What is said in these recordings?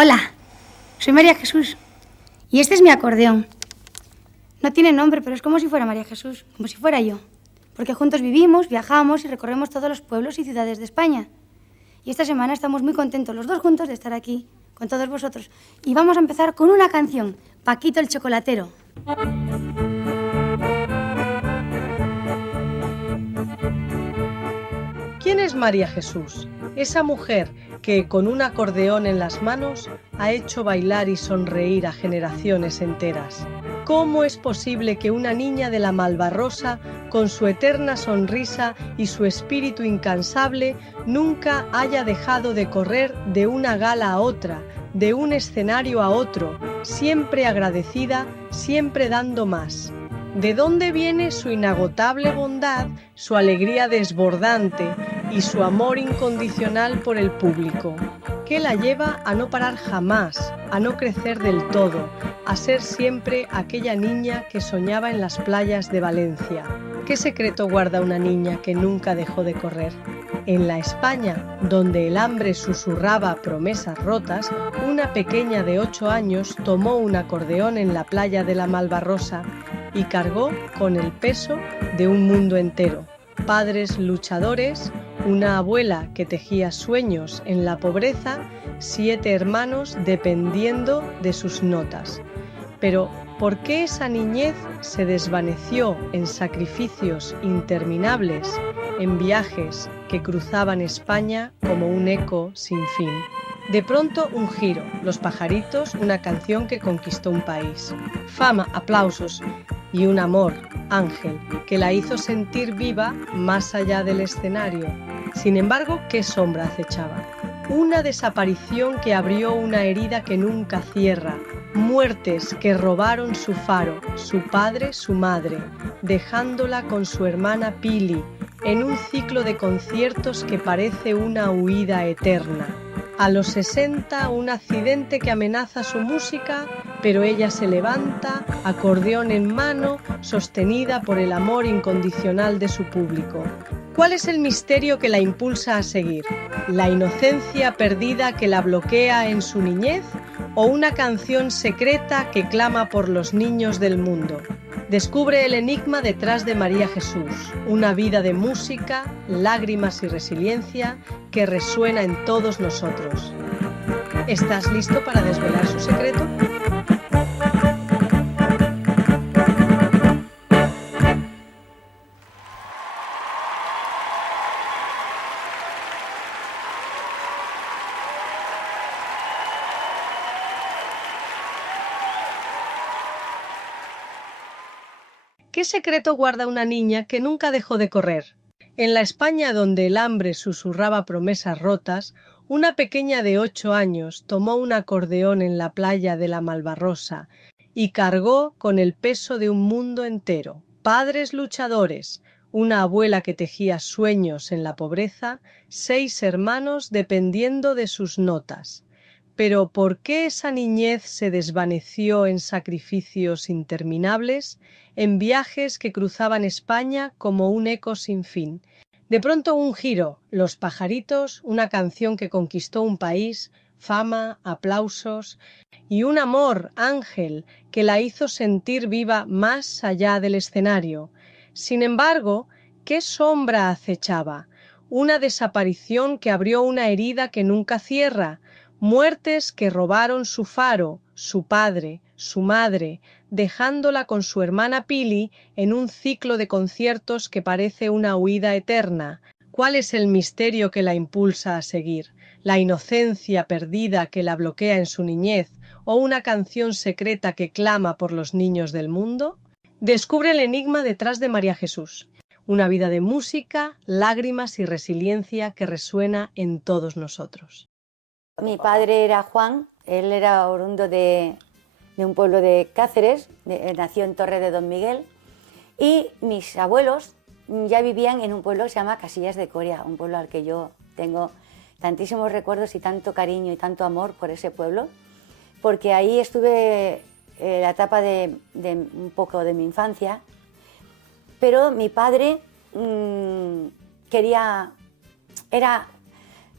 Hola, soy María Jesús y este es mi acordeón. No tiene nombre, pero es como si fuera María Jesús, como si fuera yo. Porque juntos vivimos, viajamos y recorremos todos los pueblos y ciudades de España. Y esta semana estamos muy contentos los dos juntos de estar aquí con todos vosotros. Y vamos a empezar con una canción, Paquito el Chocolatero. ¿Quién es María Jesús? Esa mujer que, con un acordeón en las manos, ha hecho bailar y sonreír a generaciones enteras. ¿Cómo es posible que una niña de la Malvarrosa, con su eterna sonrisa y su espíritu incansable, nunca haya dejado de correr de una gala a otra, de un escenario a otro, siempre agradecida, siempre dando más? ¿De dónde viene su inagotable bondad, su alegría desbordante y su amor incondicional por el público? ¿Qué la lleva a no parar jamás, a no crecer del todo, a ser siempre aquella niña que soñaba en las playas de Valencia? ¿Qué secreto guarda una niña que nunca dejó de correr? En la España, donde el hambre susurraba promesas rotas, una pequeña de 8 años tomó un acordeón en la playa de la Malvarrosa y cargó con el peso de un mundo entero. Padres luchadores, una abuela que tejía sueños en la pobreza, 7 hermanos dependiendo de sus notas. Pero, ¿por qué esa niñez se desvaneció en sacrificios interminables, en viajes que cruzaban España como un eco sin fin? De pronto un giro, Los Pajaritos, una canción que conquistó un país. Fama, aplausos y un amor, Ángel, que la hizo sentir viva más allá del escenario. Sin embargo, ¿qué sombra acechaba? Una desaparición que abrió una herida que nunca cierra, muertes que robaron su faro, su padre, su madre, dejándola con su hermana Pili, en un ciclo de conciertos que parece una huida eterna. A los 60, un accidente que amenaza su música, pero ella se levanta, acordeón en mano, sostenida por el amor incondicional de su público. ¿Cuál es el misterio que la impulsa a seguir? ¿La inocencia perdida que la bloquea en su niñez? ¿O una canción secreta que clama por los niños del mundo? Descubre el enigma detrás de María Jesús, una vida de música, lágrimas y resiliencia que resuena en todos nosotros. ¿Estás listo para desvelar su secreto? ¿Qué secreto guarda una niña que nunca dejó de correr? En la España donde el hambre susurraba promesas rotas, una pequeña de 8 años tomó un acordeón en la playa de la Malvarrosa y cargó con el peso de un mundo entero. Padres luchadores, una abuela que tejía sueños en la pobreza, 6 hermanos dependiendo de sus notas. Pero ¿por qué esa niñez se desvaneció en sacrificios interminables, en viajes que cruzaban España como un eco sin fin? De pronto un giro, Los Pajaritos, una canción que conquistó un país, fama, aplausos y un amor, Ángel, que la hizo sentir viva más allá del escenario. Sin embargo, ¿qué sombra acechaba? Una desaparición que abrió una herida que nunca cierra, muertes que robaron su faro, su padre, su madre, dejándola con su hermana Pili en un ciclo de conciertos que parece una huida eterna. ¿Cuál es el misterio que la impulsa a seguir? ¿La inocencia perdida que la bloquea en su niñez o una canción secreta que clama por los niños del mundo? Descubre el enigma detrás de María Jesús. Una vida de música, lágrimas y resiliencia que resuena en todos nosotros. Mi padre era Juan, él era oriundo de un pueblo de Cáceres, nació en Torre de Don Miguel, y mis abuelos ya vivían en un pueblo que se llama Casillas de Coria, un pueblo al que yo tengo tantísimos recuerdos y tanto cariño y tanto amor por ese pueblo, porque ahí estuve la etapa de un poco de mi infancia, pero mi padre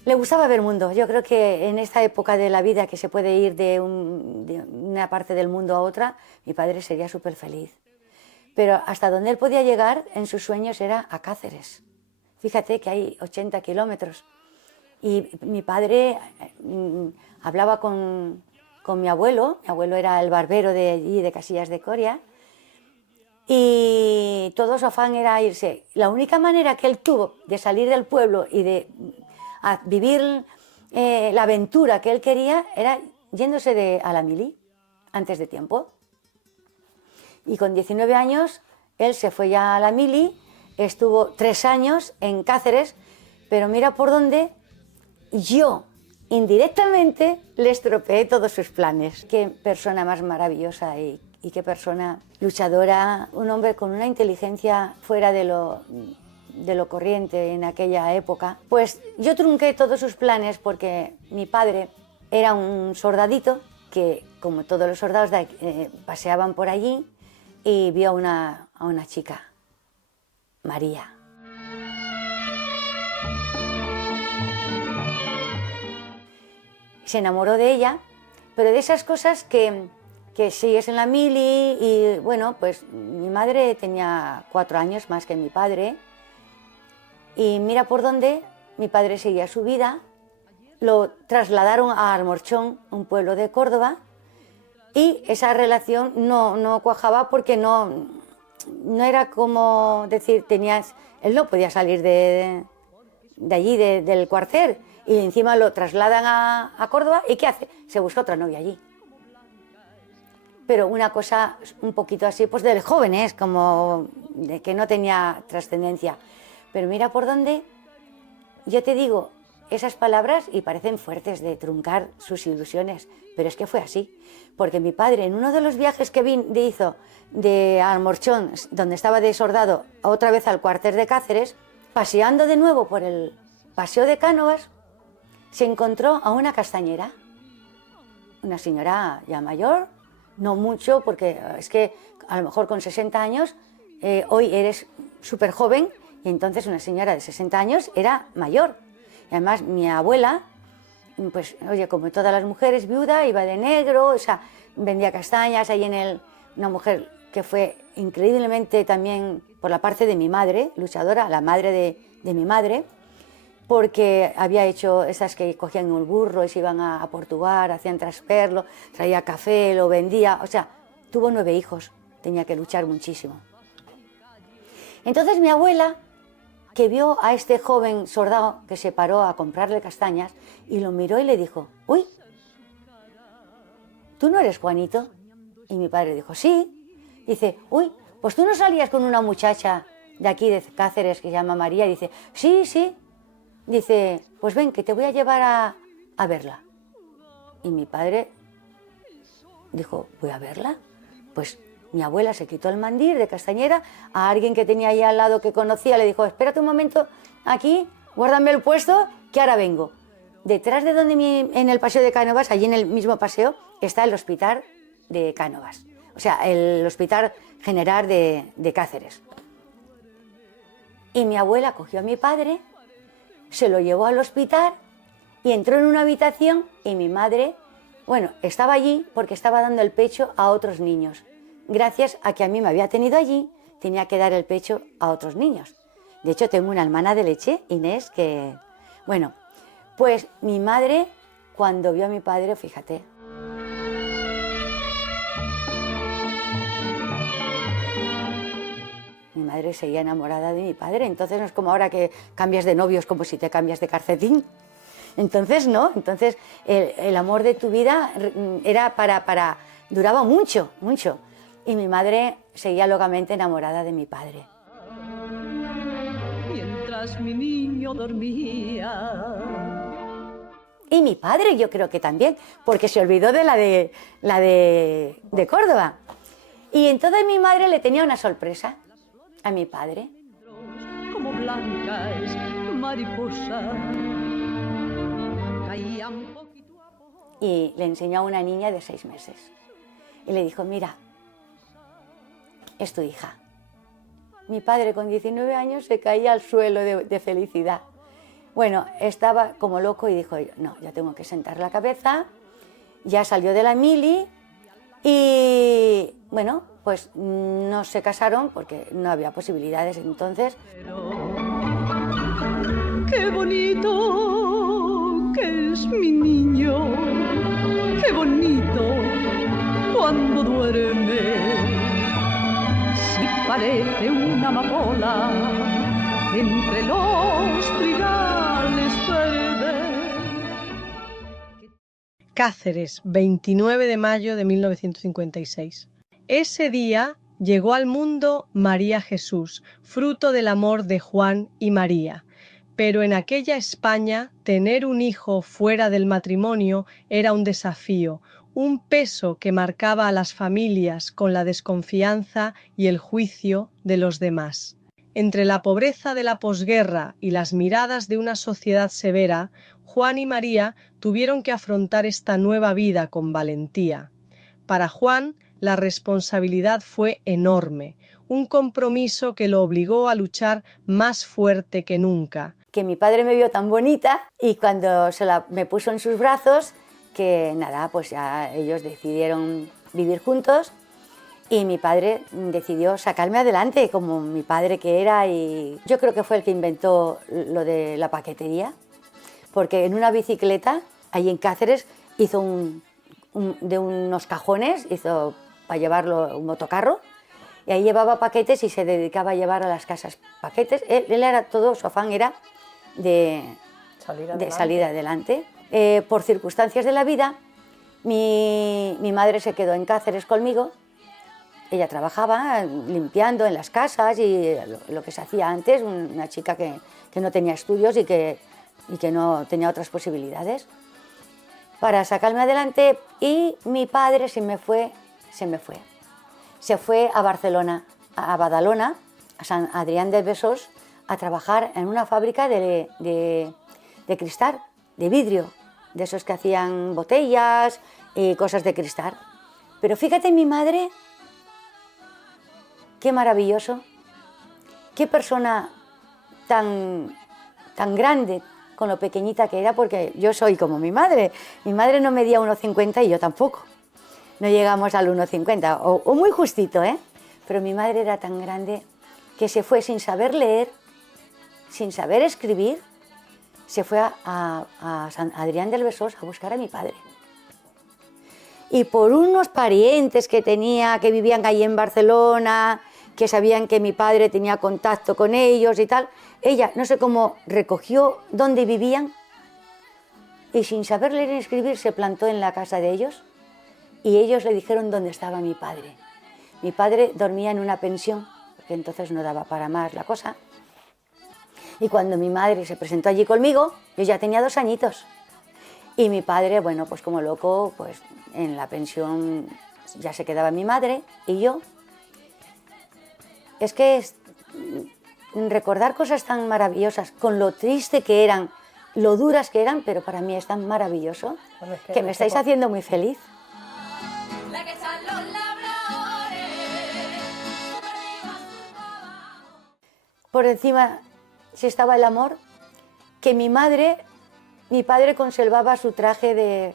le gustaba ver mundo. Yo creo que en esta época de la vida que se puede ir de una parte del mundo a otra, mi padre sería súper feliz. Pero hasta donde él podía llegar en sus sueños era a Cáceres. Fíjate que hay 80 kilómetros. Y mi padre hablaba con mi abuelo era el barbero de allí, de Casillas de Coria, y todo su afán era irse. La única manera que él tuvo de salir del pueblo y de vivir la aventura que él quería era yéndose a la mili, antes de tiempo. Y con 19 años él se fue ya a la mili, estuvo 3 años en Cáceres, pero mira por dónde yo indirectamente le estropeé todos sus planes. Qué persona más maravillosa y qué persona luchadora, un hombre con una inteligencia fuera de lo corriente en aquella época. Pues yo trunqué todos sus planes porque mi padre era un soldadito que, como todos los soldados, paseaban por allí y vio a una chica, María. Se enamoró de ella, pero de esas cosas que sigues en la mili y bueno, pues mi madre tenía 4 años más que mi padre y mira por dónde mi padre seguía su vida, lo trasladaron a Almorchón, un pueblo de Córdoba, y esa relación no cuajaba porque no era como decir, él no podía salir de allí, del cuartel, y encima lo trasladan a Córdoba, ¿y qué hace? Se busca otra novia allí. Pero una cosa un poquito así, pues de jóvenes, como de que no tenía trascendencia. Pero mira por dónde, yo te digo esas palabras y parecen fuertes de truncar sus ilusiones, pero es que fue así. Porque mi padre, en uno de los viajes que hizo de Almorchón, donde estaba de soldado, otra vez al cuartel de Cáceres, paseando de nuevo por el paseo de Cánovas, se encontró a una castañera, una señora ya mayor, no mucho, porque es que a lo mejor con 60 años, hoy eres súper joven, y entonces una señora de 60 años era mayor. Y además mi abuela, pues oye, como todas las mujeres, viuda, iba de negro, o sea, vendía castañas ahí una mujer que fue increíblemente también por la parte de mi madre, luchadora, la madre de mi madre, porque había hecho esas que cogían el burro y se iban a Portugal, hacían trasperlo, traía café, lo vendía, o sea, tuvo 9 hijos, tenía que luchar muchísimo. Entonces mi abuela, que vio a este joven soldado que se paró a comprarle castañas y lo miró y le dijo, uy, ¿tú no eres Juanito? Y mi padre dijo, sí. Dice, uy, pues tú no salías con una muchacha de aquí de Cáceres que se llama María. Dice, sí, sí. Dice, pues ven, que te voy a llevar a verla. Y mi padre dijo, ¿voy a verla? Pues mi abuela se quitó el mandil de castañera, a alguien que tenía ahí al lado que conocía le dijo, espérate un momento aquí, guárdame el puesto, que ahora vengo. Detrás de en el paseo de Cánovas, allí en el mismo paseo, está el hospital de Cánovas. O sea, el hospital general de Cáceres. Y mi abuela cogió a mi padre, se lo llevó al hospital y entró en una habitación y mi madre, bueno, estaba allí porque estaba dando el pecho a otros niños. Gracias a que a mí me había tenido allí, tenía que dar el pecho a otros niños. De hecho, tengo una hermana de leche, Inés, que... Bueno, pues mi madre, cuando vio a mi padre, fíjate... Mi madre seguía enamorada de mi padre, entonces no es como ahora que cambias de novios como si te cambias de calcetín. Entonces no, entonces el amor de tu vida era duraba mucho, mucho. Y mi madre seguía locamente enamorada de mi padre. Mientras mi niño dormía. Y mi padre yo creo que también, porque se olvidó de la de Córdoba. Y entonces mi madre le tenía una sorpresa a mi padre. Como blancas mariposas. Y le enseñó a una niña de 6 meses. y le dijo, mira, es tu hija. Mi padre con 19 años se caía al suelo de felicidad. Bueno, estaba como loco y dijo, no, ya tengo que sentar la cabeza. Ya salió de la mili y, bueno, pues no se casaron porque no había posibilidades entonces. ¡Qué bonito que es mi niño! ¡Qué bonito cuando duerme! Si parece una amapola entre los trigales verdes. Cáceres, 29 de mayo de 1956. Ese día llegó al mundo María Jesús, fruto del amor de Juan y María. Pero en aquella España, tener un hijo fuera del matrimonio era un desafío, un peso que marcaba a las familias con la desconfianza y el juicio de los demás. Entre la pobreza de la posguerra y las miradas de una sociedad severa, Juan y María tuvieron que afrontar esta nueva vida con valentía. Para Juan, la responsabilidad fue enorme, un compromiso que lo obligó a luchar más fuerte que nunca. Que mi padre me vio tan bonita y cuando me puso en sus brazos, que nada, pues ya ellos decidieron vivir juntos y mi padre decidió sacarme adelante como mi padre que era, y yo creo que fue el que inventó lo de la paquetería, porque en una bicicleta, allí en Cáceres, hizo de unos cajones, hizo para llevarlo un motocarro, y ahí llevaba paquetes y se dedicaba a llevar a las casas paquetes. Él era todo, su afán era de salir adelante. Por circunstancias de la vida, mi madre se quedó en Cáceres conmigo. Ella trabajaba limpiando en las casas y lo que se hacía antes, una chica que no tenía estudios y que no tenía otras posibilidades, para sacarme adelante. Y mi padre se fue a Barcelona, a Badalona, a Sant Adrián de Besòs, a trabajar en una fábrica de cristal, de vidrio, de esos que hacían botellas y cosas de cristal. Pero fíjate, mi madre, qué maravilloso, qué persona tan grande con lo pequeñita que era, porque yo soy como mi madre. Mi madre no medía 1,50 y yo tampoco. No llegamos al 1,50, o muy justito, ¿eh? Pero mi madre era tan grande que se fue sin saber leer, sin saber escribir, se fue a Sant Adrián del Besòs a buscar a mi padre. Y por unos parientes que tenía, que vivían allí en Barcelona, que sabían que mi padre tenía contacto con ellos y tal, ella, no sé cómo, recogió dónde vivían y sin saber leer ni escribir se plantó en la casa de ellos y ellos le dijeron dónde estaba mi padre. Mi padre dormía en una pensión, porque entonces no daba para más la cosa. Y cuando mi madre se presentó allí conmigo, yo ya tenía 2 añitos. Y mi padre, bueno, pues como loco, pues en la pensión ya se quedaba mi madre y yo. Es que recordar cosas tan maravillosas, con lo triste que eran, lo duras que eran, pero para mí es tan maravilloso, bueno, que me estáis haciendo muy feliz. Por encima, si estaba el amor, que mi padre conservaba su traje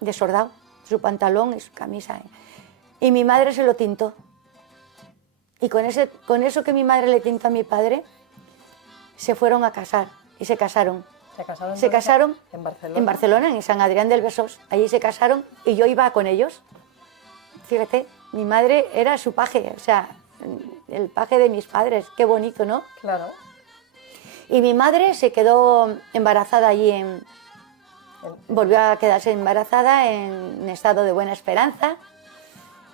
de soldado, su pantalón y su camisa, y mi madre se lo tintó. Y con eso que mi madre le tintó a mi padre, se fueron a casar y se casaron. ¿Se casaron en Barcelona? En Barcelona, en Sant Adrián del Besòs. Allí se casaron y yo iba con ellos. Fíjate, mi madre era su paje, o sea, el paje de mis padres. Qué bonito, ¿no? Claro. Y mi madre se quedó embarazada allí volvió a quedarse embarazada en estado de buena esperanza.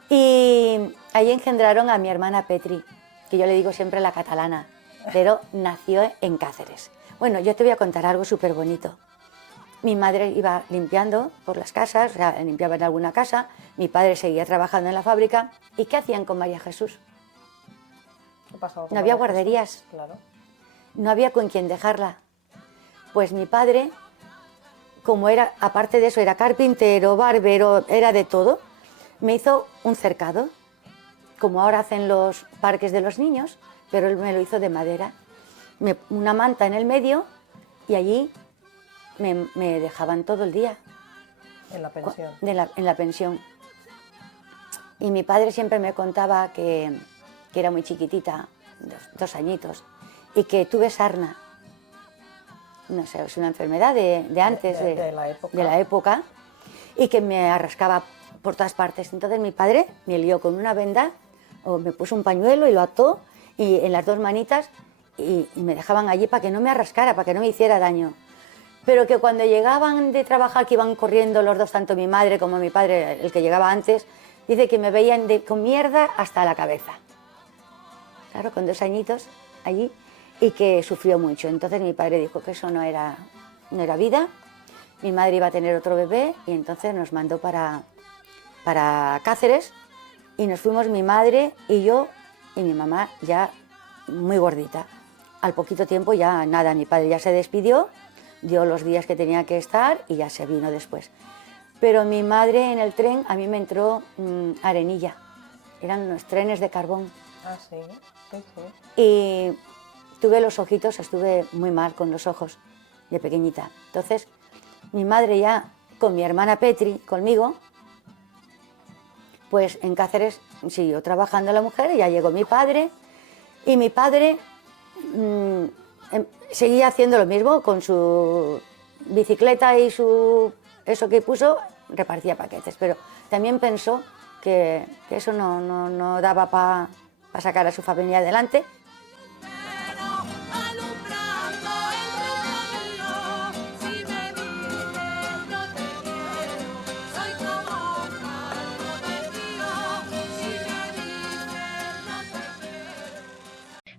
Y ahí engendraron a mi hermana Petri, que yo le digo siempre la catalana, pero nació en Cáceres. Bueno, yo te voy a contar algo súper bonito. Mi madre iba limpiando por las casas, o sea, limpiaba en alguna casa, mi padre seguía trabajando en la fábrica. ¿Y qué hacían con María Jesús? ¿Qué pasaba con no había María guarderías, Jesús? Claro. No había con quién dejarla. Pues mi padre, como era, aparte de eso, era carpintero, barbero, era de todo, me hizo un cercado, como ahora hacen los parques de los niños, pero él me lo hizo de madera. Una manta en el medio y allí me dejaban todo el día. En la pensión. En la pensión. Y mi padre siempre me contaba que era muy chiquitita, 2 añitos, y que tuve sarna. No sé, es una enfermedad de antes, de la época, y que me arrascaba por todas partes. Entonces mi padre me lió con una venda, o me puso un pañuelo y lo ató y en las 2 manitas y me dejaban allí para que no me arrascara, para que no me hiciera daño. Pero que cuando llegaban de trabajar, que iban corriendo los dos, tanto mi madre como mi padre, el que llegaba antes, dice que me veían con mierda hasta la cabeza. Claro, con 2 añitos allí, y que sufrió mucho. Entonces mi padre dijo que eso no era vida. Mi madre iba a tener otro bebé y entonces nos mandó para Cáceres y nos fuimos mi madre y yo y mi mamá ya muy gordita. Al poquito tiempo ya nada, mi padre ya se despidió, dio los días que tenía que estar y ya se vino después. Pero mi madre en el tren, a mí me entró arenilla, eran unos trenes de carbón. Ah, sí, sí, sí. Y tuve los ojitos, estuve muy mal con los ojos de pequeñita. Entonces, mi madre ya, con mi hermana Petri, conmigo, pues en Cáceres siguió trabajando la mujer, y ya llegó mi padre, y mi padre seguía haciendo lo mismo con su bicicleta y eso que puso, repartía paquetes, pero también pensó que eso no daba para sacar a su familia adelante.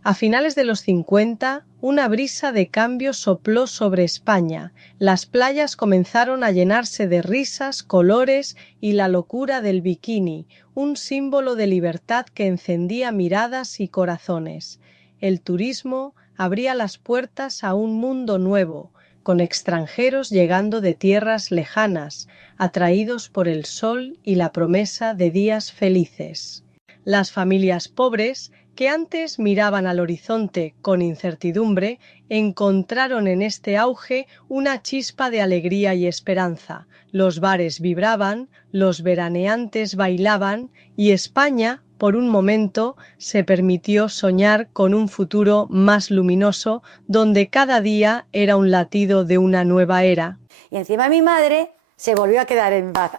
A finales de los 50, una brisa de cambio sopló sobre España. Las playas comenzaron a llenarse de risas, colores y la locura del bikini, un símbolo de libertad que encendía miradas y corazones. El turismo abría las puertas a un mundo nuevo, con extranjeros llegando de tierras lejanas, atraídos por el sol y la promesa de días felices. Las familias pobres, que antes miraban al horizonte con incertidumbre, encontraron en este auge una chispa de alegría y esperanza. Los bares vibraban, los veraneantes bailaban y España, por un momento, se permitió soñar con un futuro más luminoso, donde cada día era un latido de una nueva era. Y encima mi madre se volvió a quedar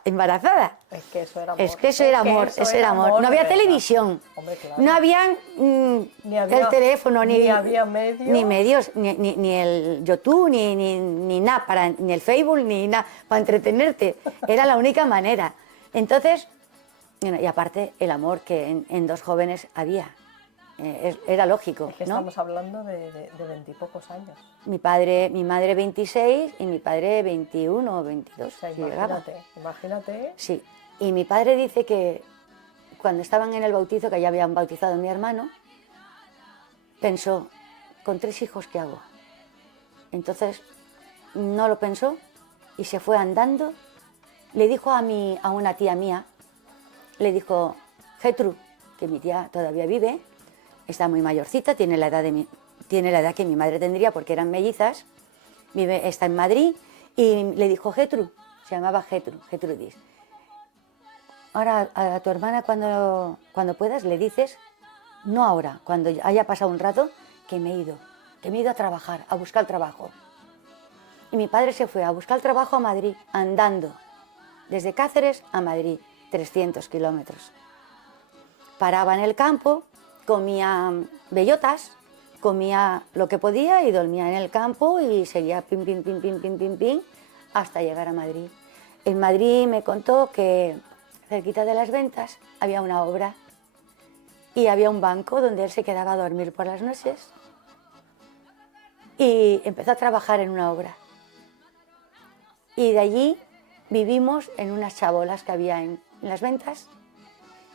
embarazada. Es que eso era amor. Es que eso era amor, eso era amor. No había televisión, hombre, claro. no había el teléfono, ni había medios, ni medios, ni el YouTube, ni nada, ni el Facebook, ni nada, para entretenerte. Era la única manera. Entonces, y aparte el amor que en 2 jóvenes había. Era lógico, es que ¿no? Estamos hablando de 20 y pocos años. Mi madre 26 y mi padre 21 o 22. O sea, imagínate. Sí, y mi padre dice que cuando estaban en el bautizo, que ya habían bautizado a mi hermano, pensó, con 3 hijos, ¿qué hago? Entonces no lo pensó y se fue andando. Le dijo a una tía mía, le dijo, Getru, que mi tía todavía vive, está muy mayorcita, tiene la edad que mi madre tendría porque eran mellizas, está en Madrid, y le dijo Getru, se llamaba Getrudis. Ahora a tu hermana cuando puedas le dices, no ahora, cuando haya pasado un rato, que me he ido a trabajar, a buscar trabajo. Y mi padre se fue a buscar trabajo a Madrid, andando, desde Cáceres a Madrid, 300 kilómetros. Paraba en el campo, comía bellotas, comía lo que podía y dormía en el campo y seguía pim, hasta llegar a Madrid. En Madrid me contó que cerquita de las Ventas había una obra y había un banco donde él se quedaba a dormir por las noches y empezó a trabajar en una obra. Y de allí vivimos en unas chabolas que había en las Ventas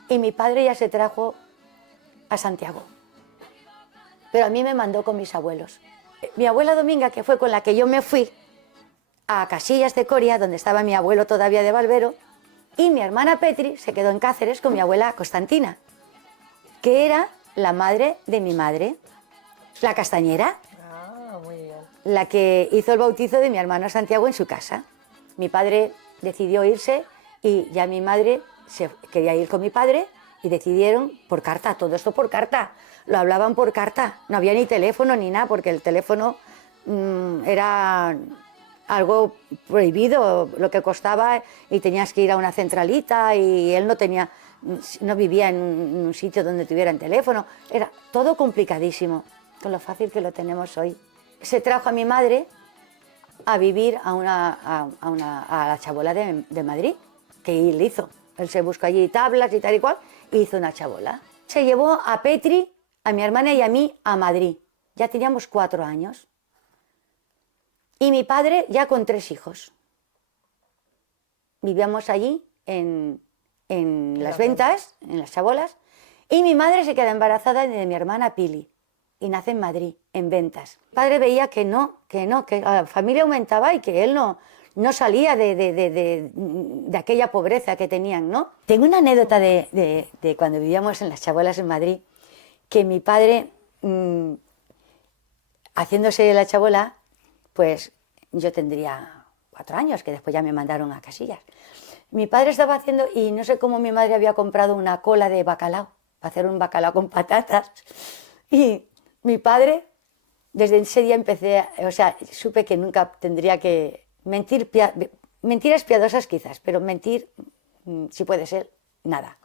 y mi padre ya se trajo a Santiago, pero a mí me mandó con mis abuelos. Mi abuela Dominga, que fue con la que yo me fui a Casillas de Coria, donde estaba mi abuelo todavía de Valvero, Y mi hermana Petri se quedó en Cáceres con mi abuela Constantina, que era la madre de mi madre, la castañera, Muy bien. la que hizo el bautizo de mi hermano Santiago en su casa. Mi padre decidió irse y ya mi madre se quería ir con mi padre y decidieron por carta, todo esto por carta, lo hablaban por carta, no había ni teléfono ni nada, porque el teléfono era algo prohibido, lo que costaba, y tenías que ir a una centralita y él no vivía en un sitio donde tuvieran teléfono, era todo complicadísimo, con lo fácil que lo tenemos hoy. Se trajo a mi madre a vivir a la chabola de Madrid, que él hizo. Él se buscó allí tablas y tal y cual, y hizo una chabola. Se llevó a Petri, a mi hermana y a mí a Madrid. Ya teníamos 4 años. Y mi padre ya con 3 hijos. Vivíamos allí en las ventas, en las chabolas, y mi madre se queda embarazada de mi hermana Pili y nace en Madrid, en ventas. Mi padre veía que la familia aumentaba y que él no salía de aquella pobreza que tenían, ¿no? Tengo una anécdota de cuando vivíamos en las chabolas en Madrid, que mi padre, haciéndose la chabola, pues yo tendría 4 años, que después ya me mandaron a Casillas. Mi padre estaba haciendo, y no sé cómo mi madre había comprado una cola de bacalao, para hacer un bacalao con patatas, y mi padre, desde ese día supe que nunca tendría que mentir, mentiras piadosas quizás, pero mentir, si puede ser, nada.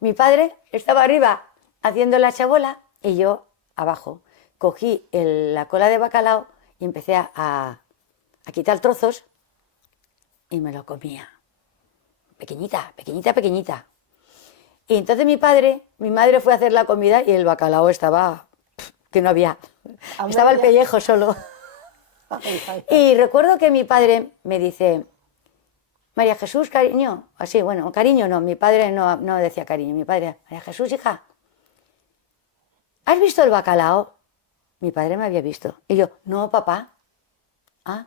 Mi padre estaba arriba haciendo la chabola y yo abajo. Cogí la cola de bacalao y empecé a quitar trozos y me lo comía. Pequeñita, pequeñita, pequeñita. Y entonces mi madre fue a hacer la comida y el bacalao estaba, que no había, estaba el pellejo solo. Y recuerdo que mi padre me dice, María Jesús, cariño, así, bueno, cariño no, mi padre no decía cariño, mi padre, María Jesús, hija, ¿has visto el bacalao? Mi padre me había visto. Y yo, no, papá. Ah,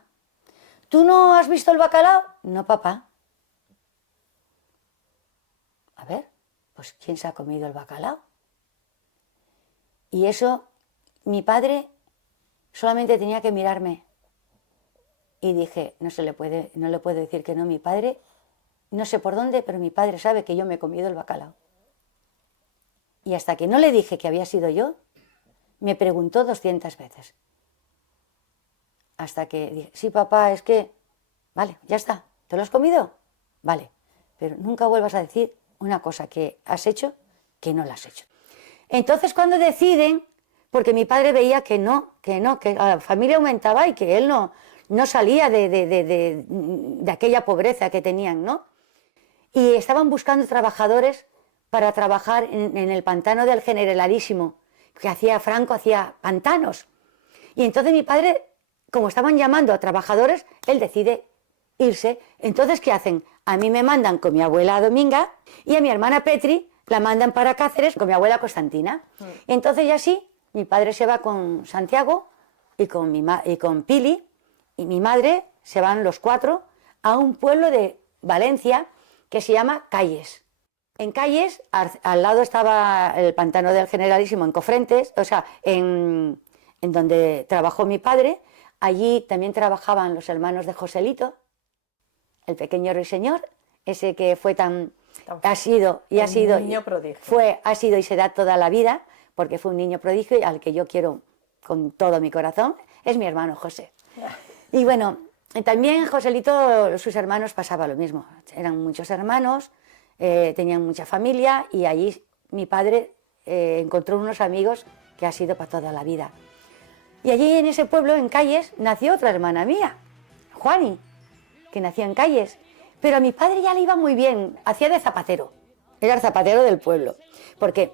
¿tú no has visto el bacalao? No, papá. A ver, pues ¿quién se ha comido el bacalao? Y eso, mi padre solamente tenía que mirarme. Y dije, no le puedo decir que no, mi padre, no sé por dónde, pero mi padre sabe que yo me he comido el bacalao. Y hasta que no le dije que había sido yo, me preguntó 200 veces. Hasta que dije, sí, papá, es que, vale, ya está, ¿te lo has comido? Vale, pero nunca vuelvas a decir una cosa que has hecho que no la has hecho. Entonces cuando deciden, porque mi padre veía que la familia aumentaba y que él no salía de aquella pobreza que tenían, ¿no? Y estaban buscando trabajadores para trabajar en el pantano del Generalísimo, que Franco hacía pantanos. Y entonces mi padre, como estaban llamando a trabajadores, él decide irse. Entonces, ¿qué hacen? A mí me mandan con mi abuela Dominga y a mi hermana Petri la mandan para Cáceres con mi abuela Constantina. Entonces ya sí, mi padre se va con Santiago y con Pili, y mi madre se van los 4 a un pueblo de Valencia que se llama Calles. En Calles, al lado estaba el pantano del Generalísimo, en Cofrentes, o sea, en donde trabajó mi padre. Allí también trabajaban los hermanos de Joselito, el pequeño ruiseñor, ese que fue ha sido niño prodigio. Ha sido y será toda la vida, porque fue un niño prodigio y al que yo quiero con todo mi corazón, es mi hermano José. Y bueno, también Joselito, sus hermanos pasaba lo mismo, eran muchos hermanos, tenían mucha familia y allí mi padre encontró unos amigos que ha sido para toda la vida. Y allí en ese pueblo, en Calles, nació otra hermana mía, Juani, que nació en Calles. Pero a mi padre ya le iba muy bien, hacía de zapatero, era el zapatero del pueblo, porque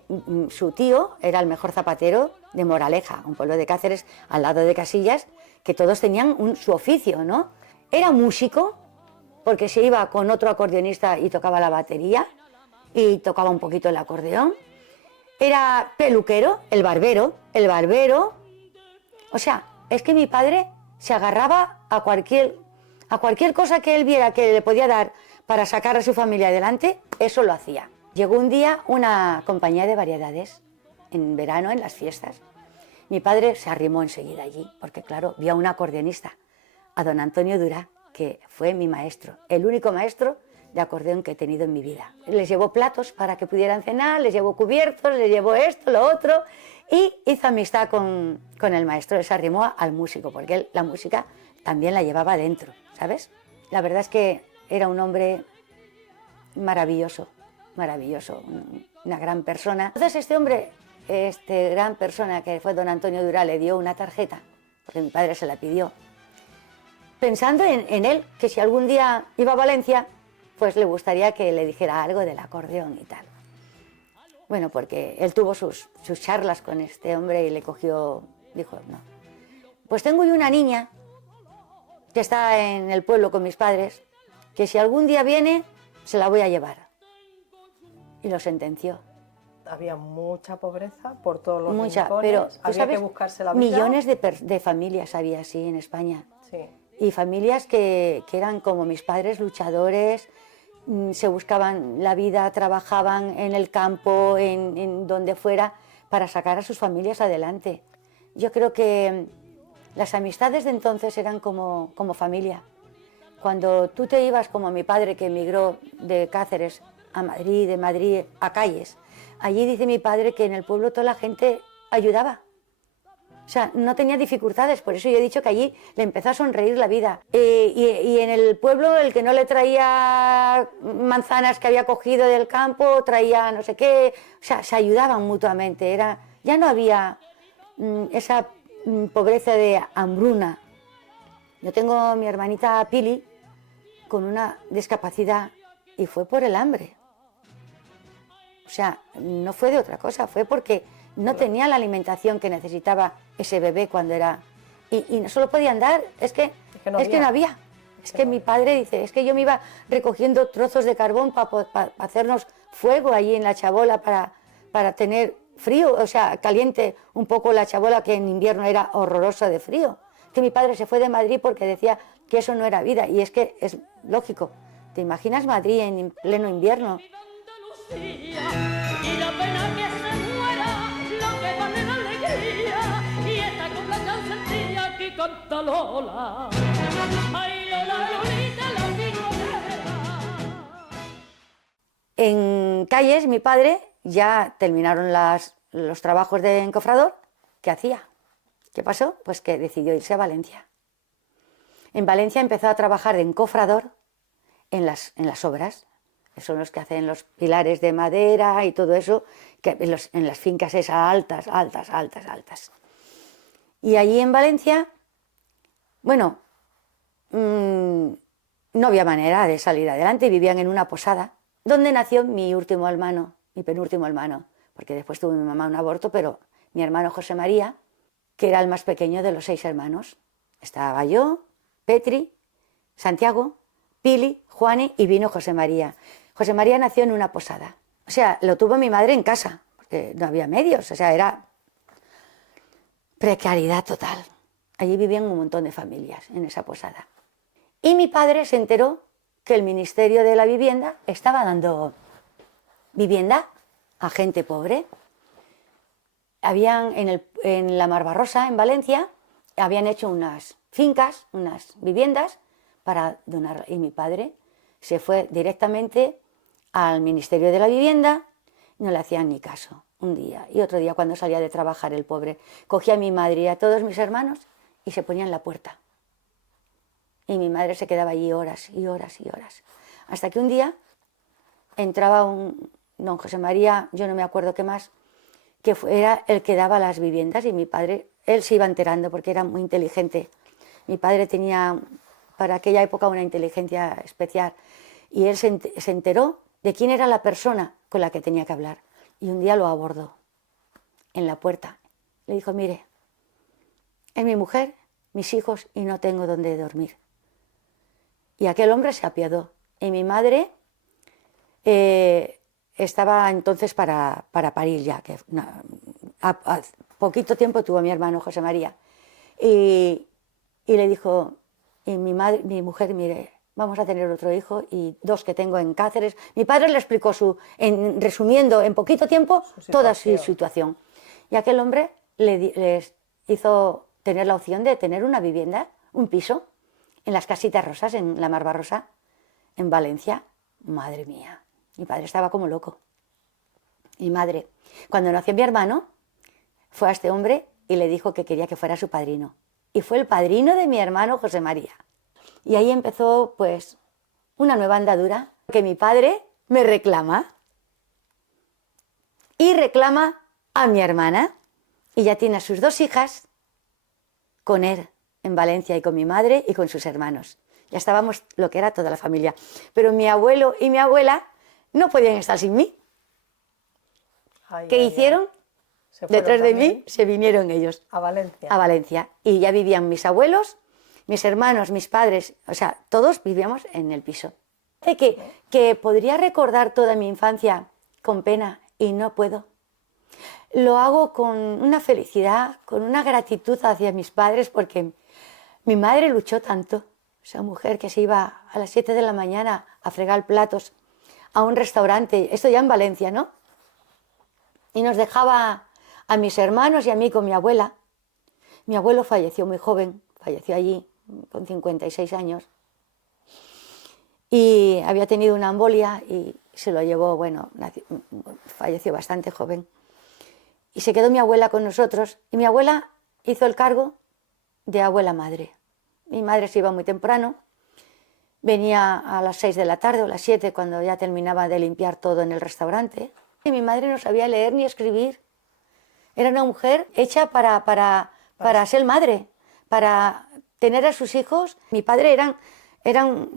su tío era el mejor zapatero de Moraleja, un pueblo de Cáceres al lado de Casillas, que todos tenían su oficio, ¿no? Era músico, porque se iba con otro acordeonista y tocaba la batería, y tocaba un poquito el acordeón. Era peluquero, el barbero. O sea, es que mi padre se agarraba a cualquier cosa que él viera que le podía dar para sacar a su familia adelante, eso lo hacía. Llegó un día una compañía de variedades, en verano, en las fiestas. Mi padre se arrimó enseguida allí, porque claro, vio a un acordeonista, a don Antonio Durá, que fue mi maestro, el único maestro de acordeón que he tenido en mi vida. Les llevó platos para que pudieran cenar, les llevó cubiertos, les llevó esto, lo otro, y hizo amistad con el maestro, se arrimó al músico, porque él la música también la llevaba dentro, ¿sabes? La verdad es que era un hombre maravilloso, maravilloso, una gran persona. Entonces este hombre, gran persona que fue don Antonio Durá, le dio una tarjeta, porque mi padre se la pidió, pensando en él, que si algún día iba a Valencia, pues le gustaría que le dijera algo del acordeón y tal. Bueno, porque él tuvo sus charlas con este hombre y le cogió, dijo, no. Pues tengo yo una niña que está en el pueblo con mis padres, que si algún día viene, se la voy a llevar. Y lo sentenció. Había mucha pobreza por todos los Mucha, rincones, pero ¿tú había sabes? que buscarse la vida. Millones de familias había así en España. Sí. Y familias que eran como mis padres, luchadores, se buscaban la vida, trabajaban en el campo, en donde fuera, para sacar a sus familias adelante. Yo creo que las amistades de entonces eran como familia. Cuando tú te ibas, como mi padre, que emigró de Cáceres a Madrid, de Madrid a Calles, allí dice mi padre que en el pueblo toda la gente ayudaba. O sea, no tenía dificultades, por eso yo he dicho que allí le empezó a sonreír la vida. Y en el pueblo, el que no le traía manzanas que había cogido del campo, traía no sé qué, o sea, se ayudaban mutuamente. Ya no había esa pobreza de hambruna. Yo tengo a mi hermanita Pili con una discapacidad y fue por el hambre. O sea, no fue de otra cosa, fue porque no tenía la alimentación que necesitaba ese bebé cuando era... Y no solo podía andar, es que no había. Es que mi padre dice, es que yo me iba recogiendo trozos de carbón para hacernos fuego allí en la chabola para tener frío, o sea, caliente un poco la chabola, que en invierno era horrorosa de frío. Que mi padre se fue de Madrid porque decía que eso no era vida, y es que es lógico. ¿Te imaginas Madrid en pleno invierno? Y la pena que se muera, lo que vale la alegría, y esta copla tan sencilla que canta Lola. Ay, Lola, Lolita, la figurera. En Calles, mi padre, ya terminaron los trabajos de encofrador. ¿Qué hacía? ¿Qué pasó? Pues que decidió irse a Valencia. En Valencia empezó a trabajar de encofrador en las obras. Son los que hacen los pilares de madera y todo eso, que en las fincas esas altas, altas, altas, altas. Y allí en Valencia, bueno, no había manera de salir adelante, vivían en una posada, donde nació mi último hermano, mi penúltimo hermano, porque después tuvo mi mamá un aborto, pero mi hermano José María, que era el más pequeño de los 6 hermanos. Estaba yo, Petri, Santiago, Pili, Juani y vino José María. José María nació en una posada. O sea, lo tuvo mi madre en casa, porque no había medios, o sea, era precariedad total. Allí vivían un montón de familias en esa posada. Y mi padre se enteró que el Ministerio de la Vivienda estaba dando vivienda a gente pobre. Habían en la Mar Barrosa, en Valencia, habían hecho unas fincas, unas viviendas para donar. Y mi padre se fue directamente al Ministerio de la Vivienda, no le hacían ni caso. Un día y otro día, cuando salía de trabajar el pobre, cogía a mi madre y a todos mis hermanos y se ponía en la puerta. Y mi madre se quedaba allí horas y horas y horas. Hasta que un día entraba don José María, yo no me acuerdo qué más, que era el que daba las viviendas, y mi padre, él se iba enterando porque era muy inteligente. Mi padre tenía para aquella época una inteligencia especial, y él se enteró de quién era la persona con la que tenía que hablar, y un día lo abordó en la puerta. Le dijo, mire, es mi mujer, mis hijos, y no tengo dónde dormir. Y aquel hombre se apiadó, y mi madre estaba entonces para parir ya, que a poquito tiempo tuvo mi hermano José María, y le dijo, y mi mujer, mire, vamos a tener otro hijo y 2 que tengo en Cáceres. Mi padre le explicó, resumiendo en poquito tiempo, toda su situación. Y aquel hombre les hizo tener la opción de tener una vivienda, un piso, en las Casitas Rosas, en la Mar Barrosa, en Valencia. Madre mía, mi padre estaba como loco. Mi madre, cuando nació mi hermano, fue a este hombre y le dijo que quería que fuera su padrino. Y fue el padrino de mi hermano José María. Y ahí empezó, pues, una nueva andadura, que mi padre me reclama. Y reclama a mi hermana. Y ya tiene a sus 2 hijas con él en Valencia, y con mi madre y con sus hermanos. Ya estábamos lo que era toda la familia. Pero mi abuelo y mi abuela no podían estar sin mí. ¿Qué hicieron? Detrás de mí se vinieron ellos. A Valencia. A Valencia. Y ya vivían mis abuelos, mis hermanos, mis padres, o sea, todos vivíamos en el piso. Que podría recordar toda mi infancia con pena y no puedo. Lo hago con una felicidad, con una gratitud hacia mis padres, porque mi madre luchó tanto. Esa mujer que se iba a las 7 de la mañana a fregar platos a un restaurante, esto ya en Valencia, ¿no? Y nos dejaba a mis hermanos y a mí con mi abuela. Mi abuelo falleció muy joven, falleció allí con 56 años. Y había tenido una embolia y se lo llevó, bueno, falleció bastante joven. Y se quedó mi abuela con nosotros, y mi abuela hizo el cargo de abuela madre. Mi madre se iba muy temprano, venía a las 6 de la tarde o las 7 cuando ya terminaba de limpiar todo en el restaurante. Y mi madre no sabía leer ni escribir. Era una mujer hecha para ser madre, para tener a sus hijos. Mi padre eran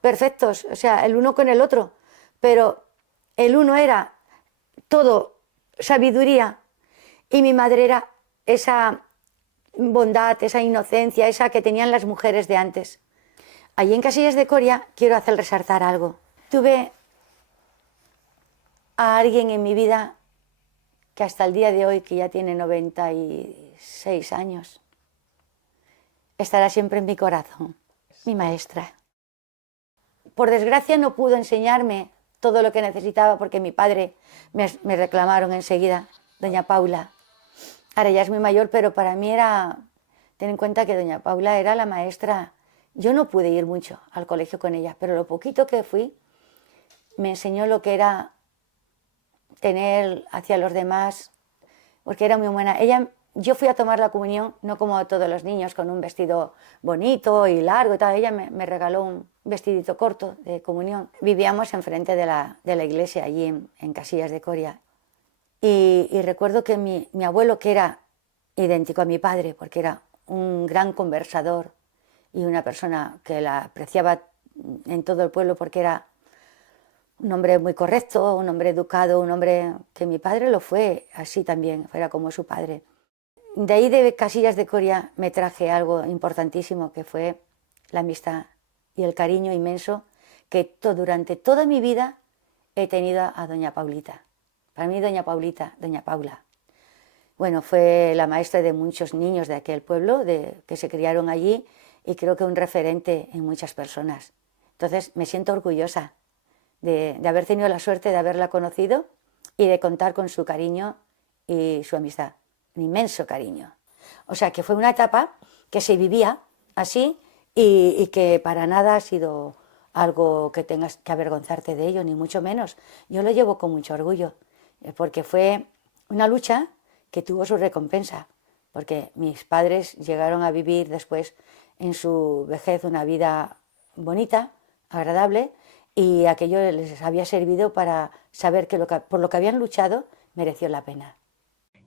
perfectos, o sea, el uno con el otro, pero el uno era todo sabiduría y mi madre era esa bondad, esa inocencia, esa que tenían las mujeres de antes. Allí en Casillas de Coria quiero hacer resaltar algo. Tuve a alguien en mi vida que hasta el día de hoy, que ya tiene 96 años, estará siempre en mi corazón, mi maestra. Por desgracia no pudo enseñarme todo lo que necesitaba porque mi padre me reclamaron enseguida, doña Paula. Ahora ya es muy mayor, pero para mí ten en cuenta que doña Paula era la maestra. Yo no pude ir mucho al colegio con ella, pero lo poquito que fui me enseñó lo que era tener hacia los demás, porque era muy buena. Yo fui a tomar la comunión, no como todos los niños, con un vestido bonito y largo y tal. Ella me regaló un vestidito corto de comunión. Vivíamos enfrente de la iglesia, allí en Casillas de Coria. Y recuerdo que mi abuelo, que era idéntico a mi padre, porque era un gran conversador y una persona que la apreciaba en todo el pueblo, porque era un hombre muy correcto, un hombre educado, un hombre que mi padre lo fue así también, fuera como su padre. De ahí de Casillas de Coria me traje algo importantísimo, que fue la amistad y el cariño inmenso que durante toda mi vida he tenido a doña Paulita. Para mí doña Paula, bueno, fue la maestra de muchos niños de aquel pueblo, que se criaron allí, y creo que un referente en muchas personas. Entonces me siento orgullosa de haber tenido la suerte de haberla conocido y de contar con su cariño y su amistad, un inmenso cariño. O sea que fue una etapa que se vivía así y que para nada ha sido algo que tengas que avergonzarte de ello, ni mucho menos. Yo lo llevo con mucho orgullo, porque fue una lucha que tuvo su recompensa, porque mis padres llegaron a vivir después en su vejez una vida bonita, agradable, y aquello les había servido para saber que por lo que habían luchado mereció la pena.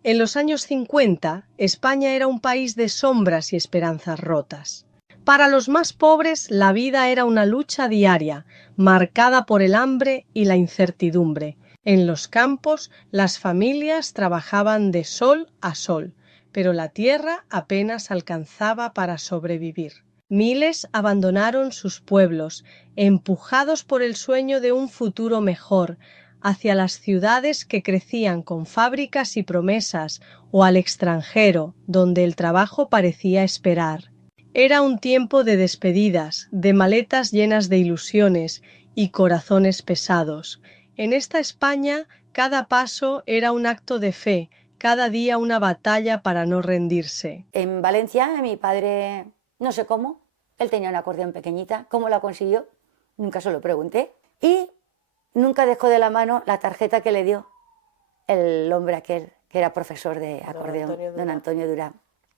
En los años 50, España era un país de sombras y esperanzas rotas. Para los más pobres, la vida era una lucha diaria, marcada por el hambre y la incertidumbre. En los campos, las familias trabajaban de sol a sol, pero la tierra apenas alcanzaba para sobrevivir. Miles abandonaron sus pueblos, empujados por el sueño de un futuro mejor, hacia las ciudades que crecían con fábricas y promesas, o al extranjero, donde el trabajo parecía esperar. Era un tiempo de despedidas, de maletas llenas de ilusiones y corazones pesados. En esta España, cada paso era un acto de fe, cada día una batalla para no rendirse. En Valencia, mi padre, no sé cómo, él tenía una acordeón pequeñita. ¿Cómo la consiguió? Nunca se lo pregunté. Y nunca dejó de la mano la tarjeta que le dio el hombre aquel, que era profesor de acordeón, don Antonio Durán.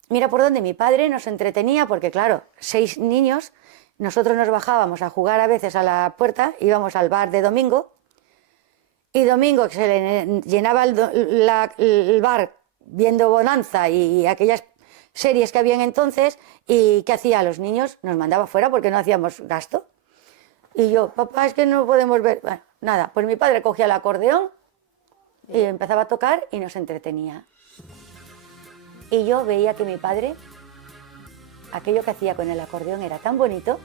Mira por dónde mi padre nos entretenía, porque claro, 6 niños, nosotros nos bajábamos a jugar a veces a la puerta, íbamos al bar de domingo, y domingo que se le llenaba el bar viendo Bonanza y aquellas series que habían entonces, y ¿qué hacía? Los niños nos mandaba fuera porque no hacíamos gasto. Y yo, papá, es que no podemos ver. Bueno, nada, pues mi padre cogía el acordeón y empezaba a tocar y nos entretenía. Y yo veía que mi padre, aquello que hacía con el acordeón era tan bonito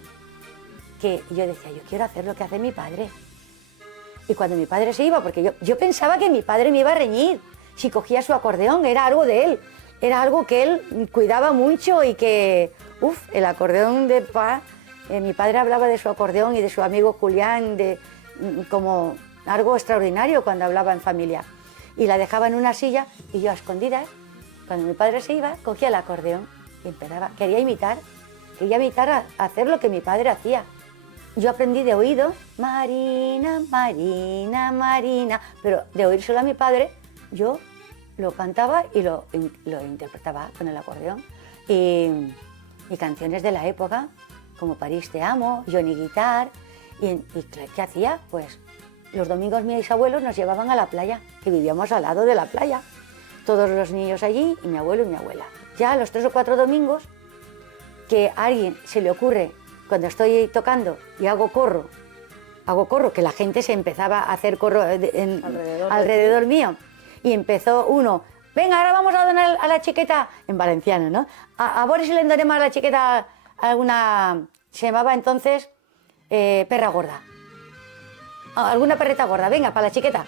que yo decía, yo quiero hacer lo que hace mi padre. Y cuando mi padre se iba, porque yo pensaba que mi padre me iba a reñir si cogía su acordeón, era algo de él, era algo que él cuidaba mucho y que, el acordeón de papá, mi padre hablaba de su acordeón y de su amigo Julián como algo extraordinario cuando hablaba en familia. Y la dejaba en una silla y yo a escondidas, cuando mi padre se iba, cogía el acordeón y empezaba, quería imitar a hacer lo que mi padre hacía. Yo aprendí de oído, Marina, Marina, Marina, pero de oír solo a mi padre, yo lo cantaba y lo interpretaba con el acordeón. Y canciones de la época, como París te amo, Johnny Guitar. ¿Y qué hacía? Pues los domingos mis abuelos nos llevaban a la playa, que vivíamos al lado de la playa. Todos los niños allí y mi abuelo y mi abuela. Ya los 3 o 4 domingos que a alguien se le ocurre, cuando estoy tocando y hago corro, que la gente se empezaba a hacer corro alrededor mío. Y empezó uno, venga, ahora vamos a donar a la chiqueta, en valenciano, ¿no? A ver si le donemos a la chiqueta alguna, se llamaba entonces perra gorda. Alguna perreta gorda, venga, para la chiqueta.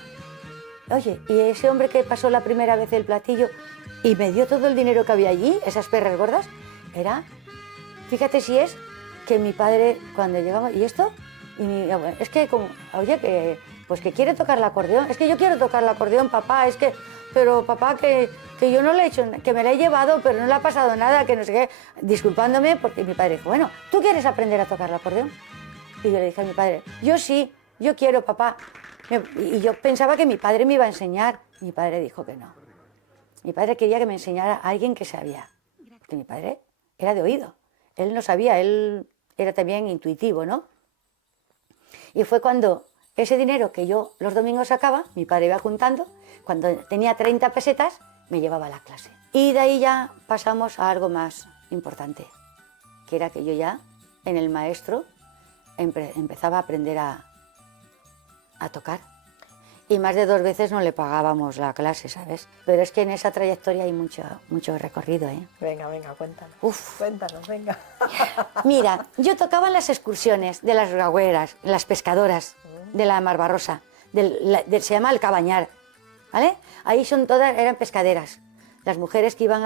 Oye, y ese hombre que pasó la primera vez el platillo y me dio todo el dinero que había allí, esas perras gordas, era, fíjate si es que mi padre cuando llegaba, ¿y esto? Y es que, oye, que quiere tocar el acordeón, es que yo quiero tocar el acordeón, papá, es que, pero papá, que yo no le he hecho, que me la he llevado, pero no le ha pasado nada, que no sé qué, disculpándome, porque mi padre dijo, bueno, ¿tú quieres aprender a tocar el acordeón? Y yo le dije a mi padre, yo sí, yo quiero, papá. Y yo pensaba que mi padre me iba a enseñar. Mi padre dijo que no. Mi padre quería que me enseñara a alguien que sabía. Porque mi padre era de oído. Él no sabía, él era también intuitivo, ¿no? Y fue cuando ese dinero que yo los domingos sacaba, mi padre iba juntando, cuando tenía 30 pesetas, me llevaba a la clase. Y de ahí ya pasamos a algo más importante, que era que yo ya, en el maestro, empezaba a aprender a tocar. Y más de 2 veces no le pagábamos la clase, ¿sabes? Pero es que en esa trayectoria hay mucho recorrido, ¿eh? Venga, cuéntanos. Cuéntanos, venga. Mira, yo tocaba en las excursiones de las gagüeras, las pescadoras de la Mar Barrosa, se llama el Cabañar, ¿vale? Ahí eran pescaderas. Las mujeres que iban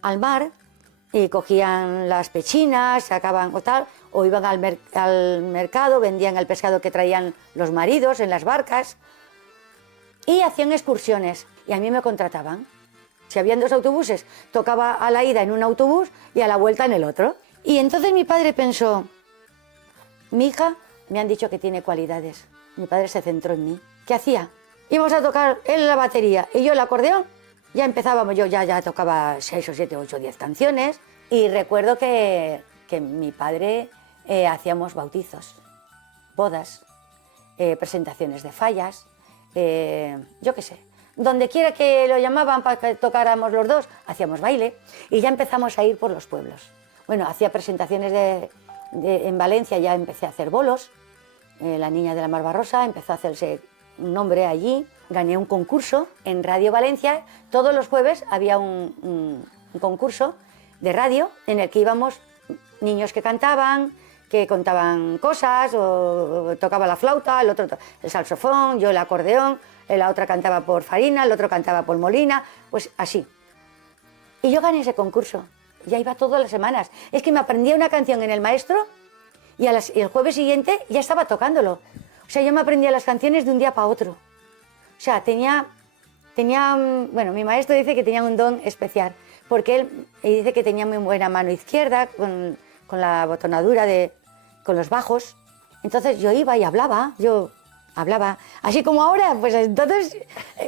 al mar y cogían las pechinas, sacaban o tal, o iban al mercado, vendían el pescado que traían los maridos en las barcas y hacían excursiones y a mí me contrataban. Si habían 2 autobuses, tocaba a la ida en un autobús y a la vuelta en el otro. Y entonces mi padre pensó, mi hija me han dicho que tiene cualidades. Mi padre se centró en mí. ¿Qué hacía? Íbamos a tocar él la batería y yo el acordeón. Ya empezábamos, yo ya tocaba 6 o 7, 8, 10 canciones y recuerdo que mi padre hacíamos bautizos, bodas, presentaciones de fallas, yo qué sé. Donde quiera que lo llamaban para que tocáramos los dos, hacíamos baile y ya empezamos a ir por los pueblos. Bueno, hacía presentaciones en Valencia, ya empecé a hacer bolos, la niña de la Mar Barrosa empezó a hacerse un nombre allí, gané un concurso en Radio Valencia, todos los jueves había un concurso de radio en el que íbamos niños que cantaban, que contaban cosas, o tocaba la flauta, el otro el saxofón, yo el acordeón, la otra cantaba por Farina, el otro cantaba por Molina, pues así. Y yo gané ese concurso ya iba todas las semanas. Es que me aprendía una canción en el maestro y el jueves siguiente ya estaba tocándolo. O sea, yo me aprendía las canciones de un día para otro. O sea, bueno, mi maestro dice que tenía un don especial, porque él dice que tenía muy buena mano izquierda, con la botonadura con los bajos. Entonces yo iba y hablaba, así como ahora. Pues entonces,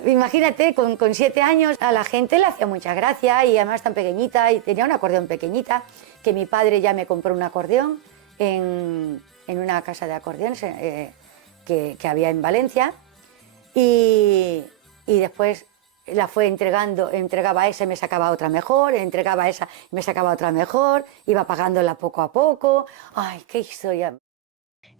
imagínate, con 7 años a la gente le hacía mucha gracia, y además tan pequeñita, y tenía un acordeón pequeñita, que mi padre ya me compró un acordeón en una casa de acordeones que había en Valencia, y después la fue entregaba esa y me sacaba otra mejor, entregaba esa y me sacaba otra mejor, iba pagándola poco a poco. ¡Ay, qué historia!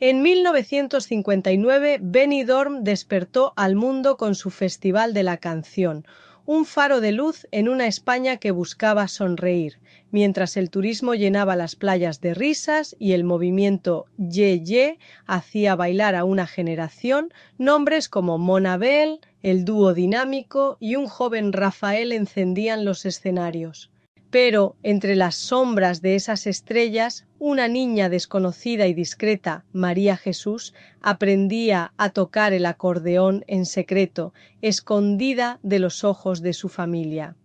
En 1959, Benidorm despertó al mundo con su Festival de la Canción, un faro de luz en una España que buscaba sonreír, mientras el turismo llenaba las playas de risas y el movimiento Ye Ye hacía bailar a una generación. Nombres como Mona Bell, el dúo dinámico y un joven Rafael encendían los escenarios. Pero entre las sombras de esas estrellas, una niña desconocida y discreta, María Jesús, aprendía a tocar el acordeón en secreto, escondida de los ojos de su familia.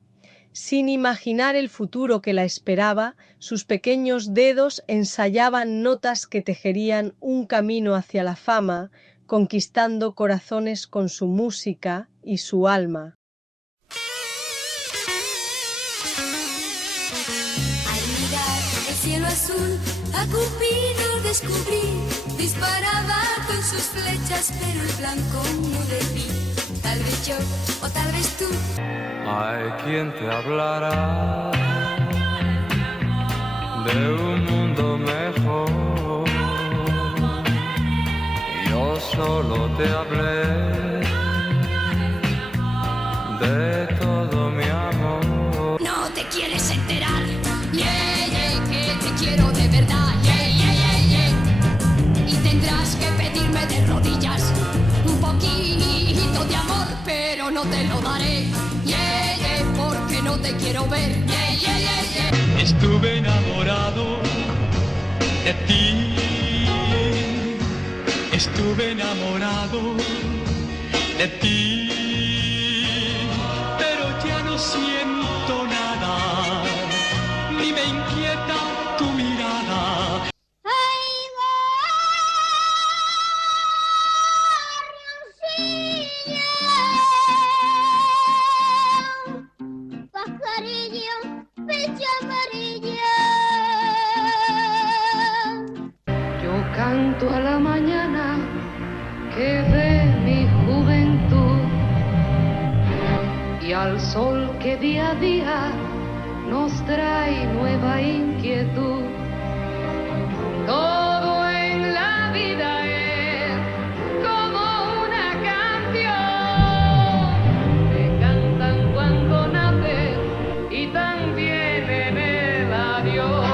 Sin imaginar el futuro que la esperaba, sus pequeños dedos ensayaban notas que tejerían un camino hacia la fama, conquistando corazones con su música y su alma. Cielo azul, a Cupido descubrí, disparaba con sus flechas, pero el blanco no de mí. Tal vez yo, o tal vez tú. Hay quien te hablará de un mundo mejor. Yo solo te hablé de todo mi amor. No te quieres enterar. Quiero de verdad, yeah, yeah, yeah, yeah. Y tendrás que pedirme de rodillas un poquito de amor, pero no te lo daré, yeah, yeah, porque no te quiero ver, yeah, yeah, yeah, yeah. Estuve enamorado de ti, estuve enamorado de ti, pero ya no siento nada, ni me inquieta tu mirada. ¡Ay, gorrioncillo! Pajarillo, pecho amarillo. Yo canto a la mañana que ve mi juventud y al sol que día a día nos trae nueva inquietud. Todo en la vida es como una canción. Te cantan cuando naces y también en el adiós.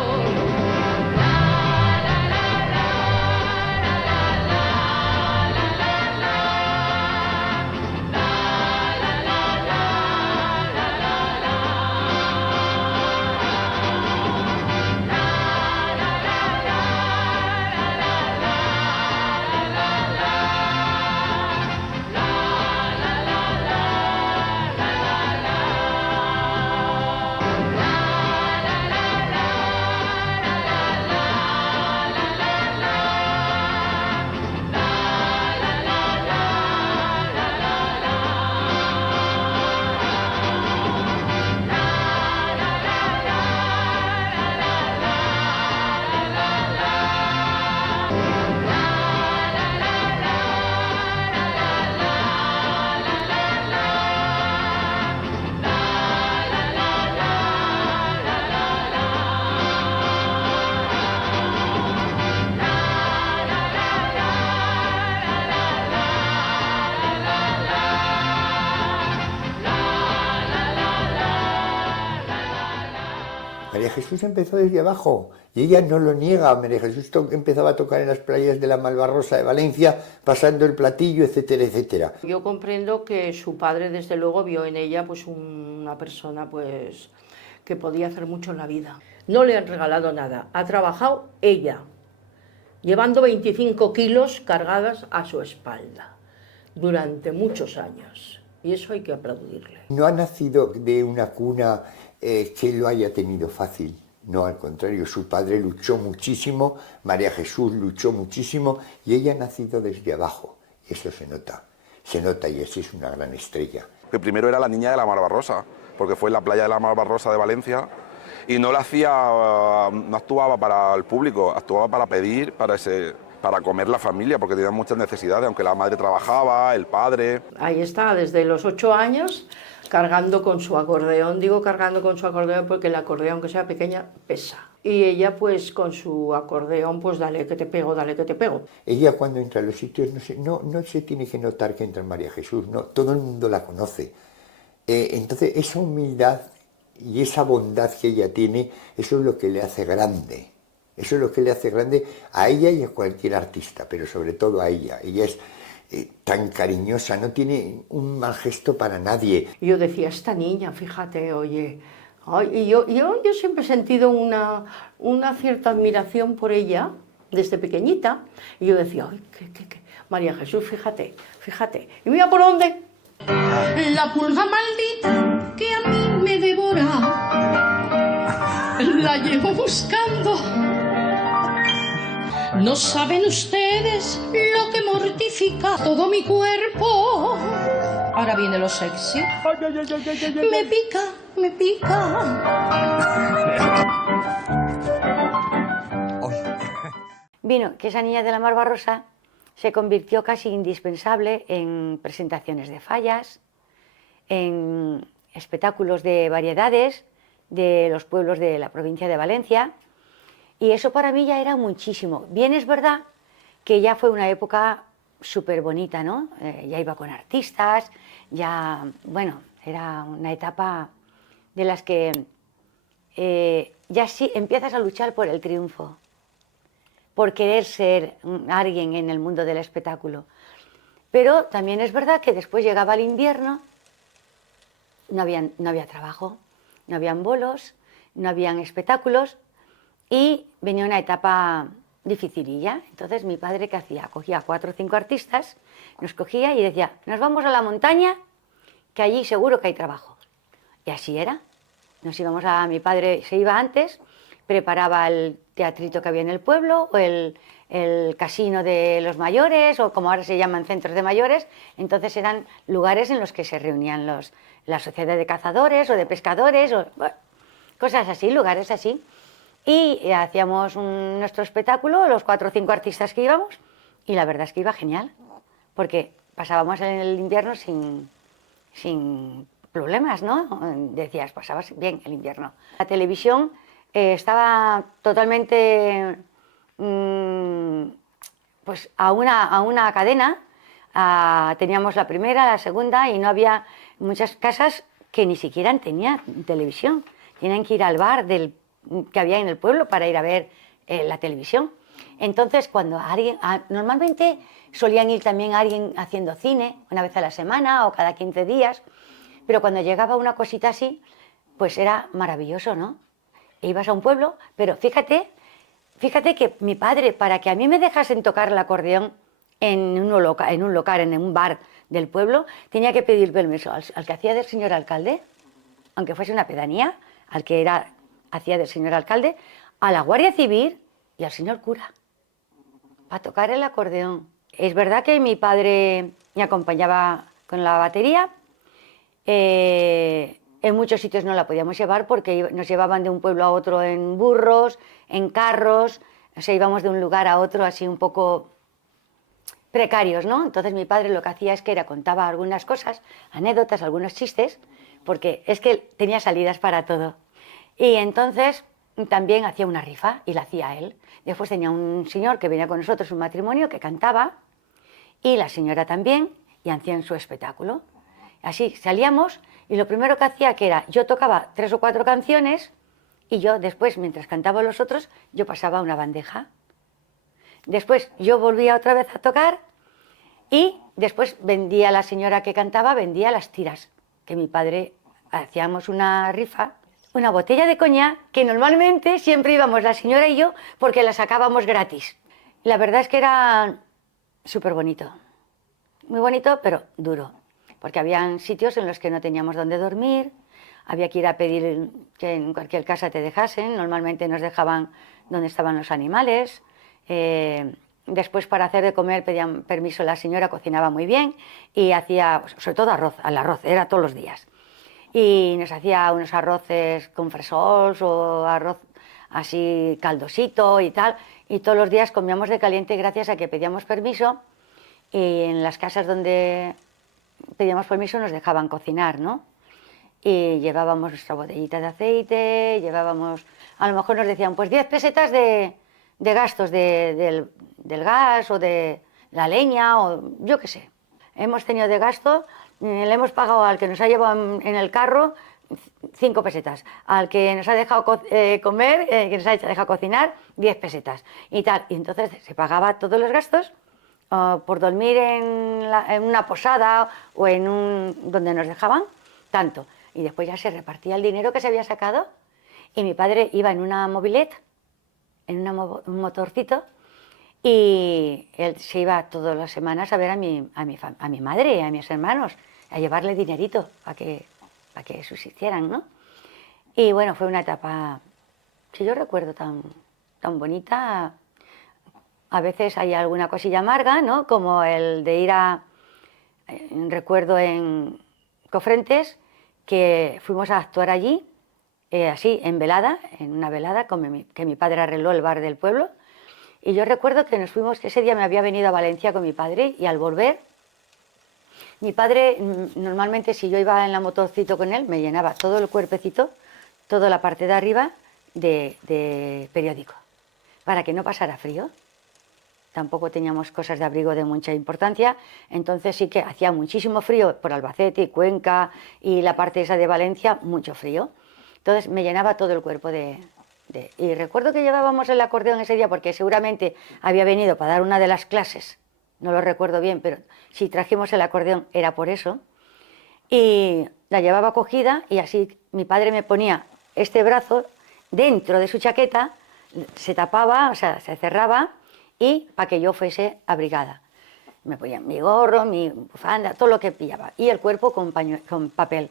María Jesús empezó desde abajo y ella no lo niega. María Jesús empezaba a tocar en las playas de la Malvarrosa de Valencia, pasando el platillo, etcétera, etcétera. Yo comprendo que su padre desde luego vio en ella pues una persona pues que podía hacer mucho en la vida. No le han regalado nada, ha trabajado ella, llevando 25 kilos cargadas a su espalda durante muchos años. Y eso hay que aplaudirle. No ha nacido de una cuna que lo haya tenido fácil. No, al contrario, su padre luchó muchísimo, María Jesús luchó muchísimo y ella ha nacido desde abajo. Eso se nota y así es una gran estrella. Que primero era la niña de la Malvarrosa, porque fue en la playa de la Malvarrosa de Valencia y no actuaba para el público, actuaba para pedir, para comer la familia, porque tenía muchas necesidades, aunque la madre trabajaba, el padre. Ahí está, desde los 8 años, cargando con su acordeón. Digo cargando con su acordeón porque el acordeón, aunque sea pequeña, pesa. Y ella, pues, con su acordeón, pues, dale que te pego, dale que te pego. Ella cuando entra a los sitios no se tiene que notar que entra María Jesús, no, todo el mundo la conoce. Entonces, esa humildad y esa bondad que ella tiene, eso es lo que le hace grande. Eso es lo que le hace grande a ella y a cualquier artista, pero sobre todo a ella. Ella es tan cariñosa, no tiene un mal gesto para nadie. Y yo decía, esta niña, fíjate, oye... Ay, y yo siempre he sentido una cierta admiración por ella, desde pequeñita. Y yo decía, ay, qué, María Jesús, fíjate. ¿Y mira por dónde? La pulga maldita que a mí me devora, la llevo buscando. No saben ustedes lo que mortifica todo mi cuerpo. Ahora viene lo sexy. Me pica. Vino que esa niña de la Malvarrosa se convirtió casi indispensable en presentaciones de fallas, en espectáculos de variedades de los pueblos de la provincia de Valencia, y eso para mí ya era muchísimo. Bien es verdad que ya fue una época súper bonita, ¿no? Ya iba con artistas, ya, bueno, era una etapa de las que ya sí empiezas a luchar por el triunfo, por querer ser alguien en el mundo del espectáculo. Pero también es verdad que después llegaba el invierno, no había trabajo, no habían bolos, no habían espectáculos y venía una etapa dificililla. Entonces mi padre, ¿qué hacía? Cogía 4 o 5 artistas, nos cogía y decía, nos vamos a la montaña, que allí seguro que hay trabajo. Y así era. Mi padre se iba antes, preparaba el teatrito que había en el pueblo, o el casino de los mayores, o como ahora se llaman centros de mayores. Entonces eran lugares en los que se reunían la sociedad de cazadores o de pescadores, o bueno, cosas así, lugares así. Y hacíamos nuestro espectáculo, los 4 o 5 artistas que íbamos, y la verdad es que iba genial, porque pasábamos en el invierno sin problemas, ¿no? Decías, pasabas bien el invierno. La televisión estaba totalmente pues a una cadena. Teníamos la primera, la segunda, y no había muchas casas que ni siquiera tenían televisión. Tenían que ir al bar que había en el pueblo para ir a ver la televisión. Entonces, cuando normalmente solían ir también alguien haciendo cine, una vez a la semana o cada 15 días, pero cuando llegaba una cosita así, pues era maravilloso, ¿no? E ibas a un pueblo, pero fíjate que mi padre, para que a mí me dejasen tocar el acordeón en un bar del pueblo, tenía que pedir permiso al que hacía del señor alcalde, aunque fuese una pedanía, al que hacía del señor alcalde, a la Guardia Civil y al señor cura, para tocar el acordeón. Es verdad que mi padre me acompañaba con la batería. En muchos sitios no la podíamos llevar porque nos llevaban de un pueblo a otro en burros, en carros, o sea, íbamos de un lugar a otro así un poco precarios, ¿no? Entonces mi padre lo que hacía es que contaba algunas cosas, anécdotas, algunos chistes, porque es que tenía salidas para todo. Y entonces también hacía una rifa y la hacía él. Después tenía un señor que venía con nosotros, un matrimonio, que cantaba, y la señora también, y hacían su espectáculo. Así salíamos y lo primero que hacía yo tocaba 3 o 4 canciones y yo después, mientras cantaban los otros, yo pasaba una bandeja. Después yo volvía otra vez a tocar y después vendía la señora que cantaba, vendía las tiras, que mi padre hacíamos una rifa una botella de coñac que normalmente siempre íbamos la señora y yo porque la sacábamos gratis. La verdad es que era súper bonito, muy bonito pero duro, porque habían sitios en los que no teníamos dónde dormir, había que ir a pedir que en cualquier casa te dejasen, normalmente nos dejaban donde estaban los animales. Después para hacer de comer pedían permiso, la señora cocinaba muy bien y hacía, sobre todo arroz, al arroz, era todos los días. Y nos hacía unos arroces con fresols o arroz así caldosito y tal, y todos los días comíamos de caliente gracias a que pedíamos permiso, y en las casas donde pedíamos permiso nos dejaban cocinar, ¿no? Y llevábamos nuestra botellita de aceite, llevábamos, a lo mejor nos decían, pues 10 pesetas de gastos del gas o de la leña, o yo qué sé. Hemos tenido de gasto, le hemos pagado al que nos ha llevado en el carro 5 pesetas, al que nos ha dejado comer, que nos ha dejado cocinar, 10 pesetas y tal. Y entonces se pagaba todos los gastos por dormir en una posada o donde nos dejaban, tanto. Y después ya se repartía el dinero que se había sacado y mi padre iba en una mobilette, en un motorcito, y él se iba todas las semanas a ver a mi madre y a mis hermanos, a llevarle dinerito para que subsistieran, ¿no? Y bueno, fue una etapa que yo recuerdo tan bonita. A veces hay alguna cosilla amarga, ¿no? Como el de ir recuerdo en Cofrentes, que fuimos a actuar allí, así, en una velada, que mi padre arregló el bar del pueblo. Y yo recuerdo que nos fuimos, que ese día me había venido a Valencia con mi padre, y al volver, mi padre, normalmente si yo iba en la motorcito con él, me llenaba todo el cuerpecito, toda la parte de arriba, de periódico, para que no pasara frío. Tampoco teníamos cosas de abrigo de mucha importancia, entonces sí que hacía muchísimo frío por Albacete, Cuenca y la parte esa de Valencia, mucho frío. Entonces me llenaba todo el cuerpo y recuerdo que llevábamos el acordeón ese día porque seguramente había venido para dar una de las clases, no lo recuerdo bien, pero si trajimos el acordeón era por eso, y la llevaba cogida y así mi padre me ponía este brazo dentro de su chaqueta, se tapaba, o sea, se cerraba, y para que yo fuese abrigada. Me ponía mi gorro, mi bufanda, todo lo que pillaba, y el cuerpo con papel.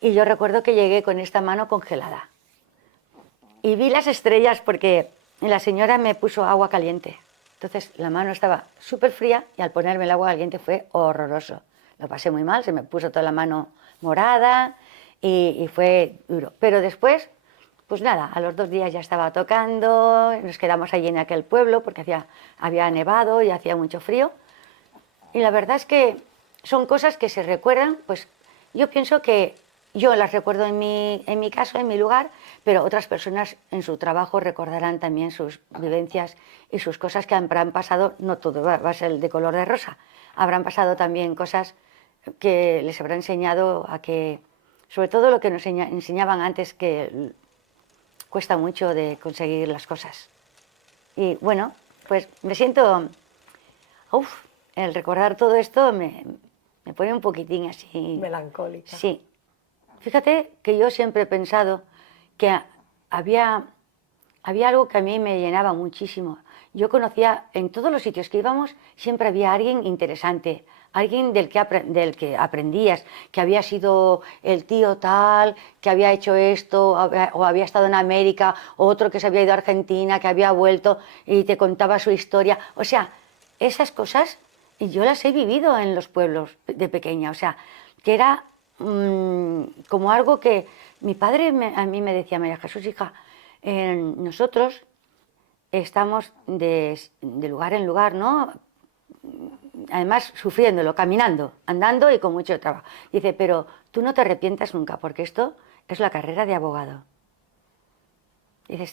Y yo recuerdo que llegué con esta mano congelada. Y vi las estrellas porque la señora me puso agua caliente. Entonces la mano estaba súper fría y al ponerme el agua caliente fue horroroso. Lo pasé muy mal, se me puso toda la mano morada y fue duro. Pero después, pues nada, a los 2 días ya estaba tocando, nos quedamos allí en aquel pueblo porque había nevado y hacía mucho frío. Y la verdad es que son cosas que se recuerdan, pues yo pienso que yo las recuerdo en mi caso, en mi lugar, pero otras personas en su trabajo recordarán también sus vivencias y sus cosas que habrán pasado. No todo va a ser de color de rosa, habrán pasado también cosas que les habrá enseñado a que, sobre todo lo que nos enseñaban antes, que cuesta mucho de conseguir las cosas. Y bueno, pues me siento, el recordar todo esto me pone un poquitín así. Melancólica. Sí. Fíjate que yo siempre he pensado que había algo que a mí me llenaba muchísimo. Yo conocía, en todos los sitios que íbamos, siempre había alguien interesante, alguien del que aprendías, que había sido el tío tal, que había hecho esto, o había estado en América, otro que se había ido a Argentina, que había vuelto y te contaba su historia. O sea, esas cosas yo las he vivido en los pueblos de pequeña, o sea, que era como algo que mi padre a mí me decía: María Jesús, hija, nosotros estamos de lugar en lugar, ¿no? Además sufriéndolo, caminando, andando y con mucho trabajo. Dice, pero tú no te arrepientas nunca, porque esto es la carrera de abogado. Dice,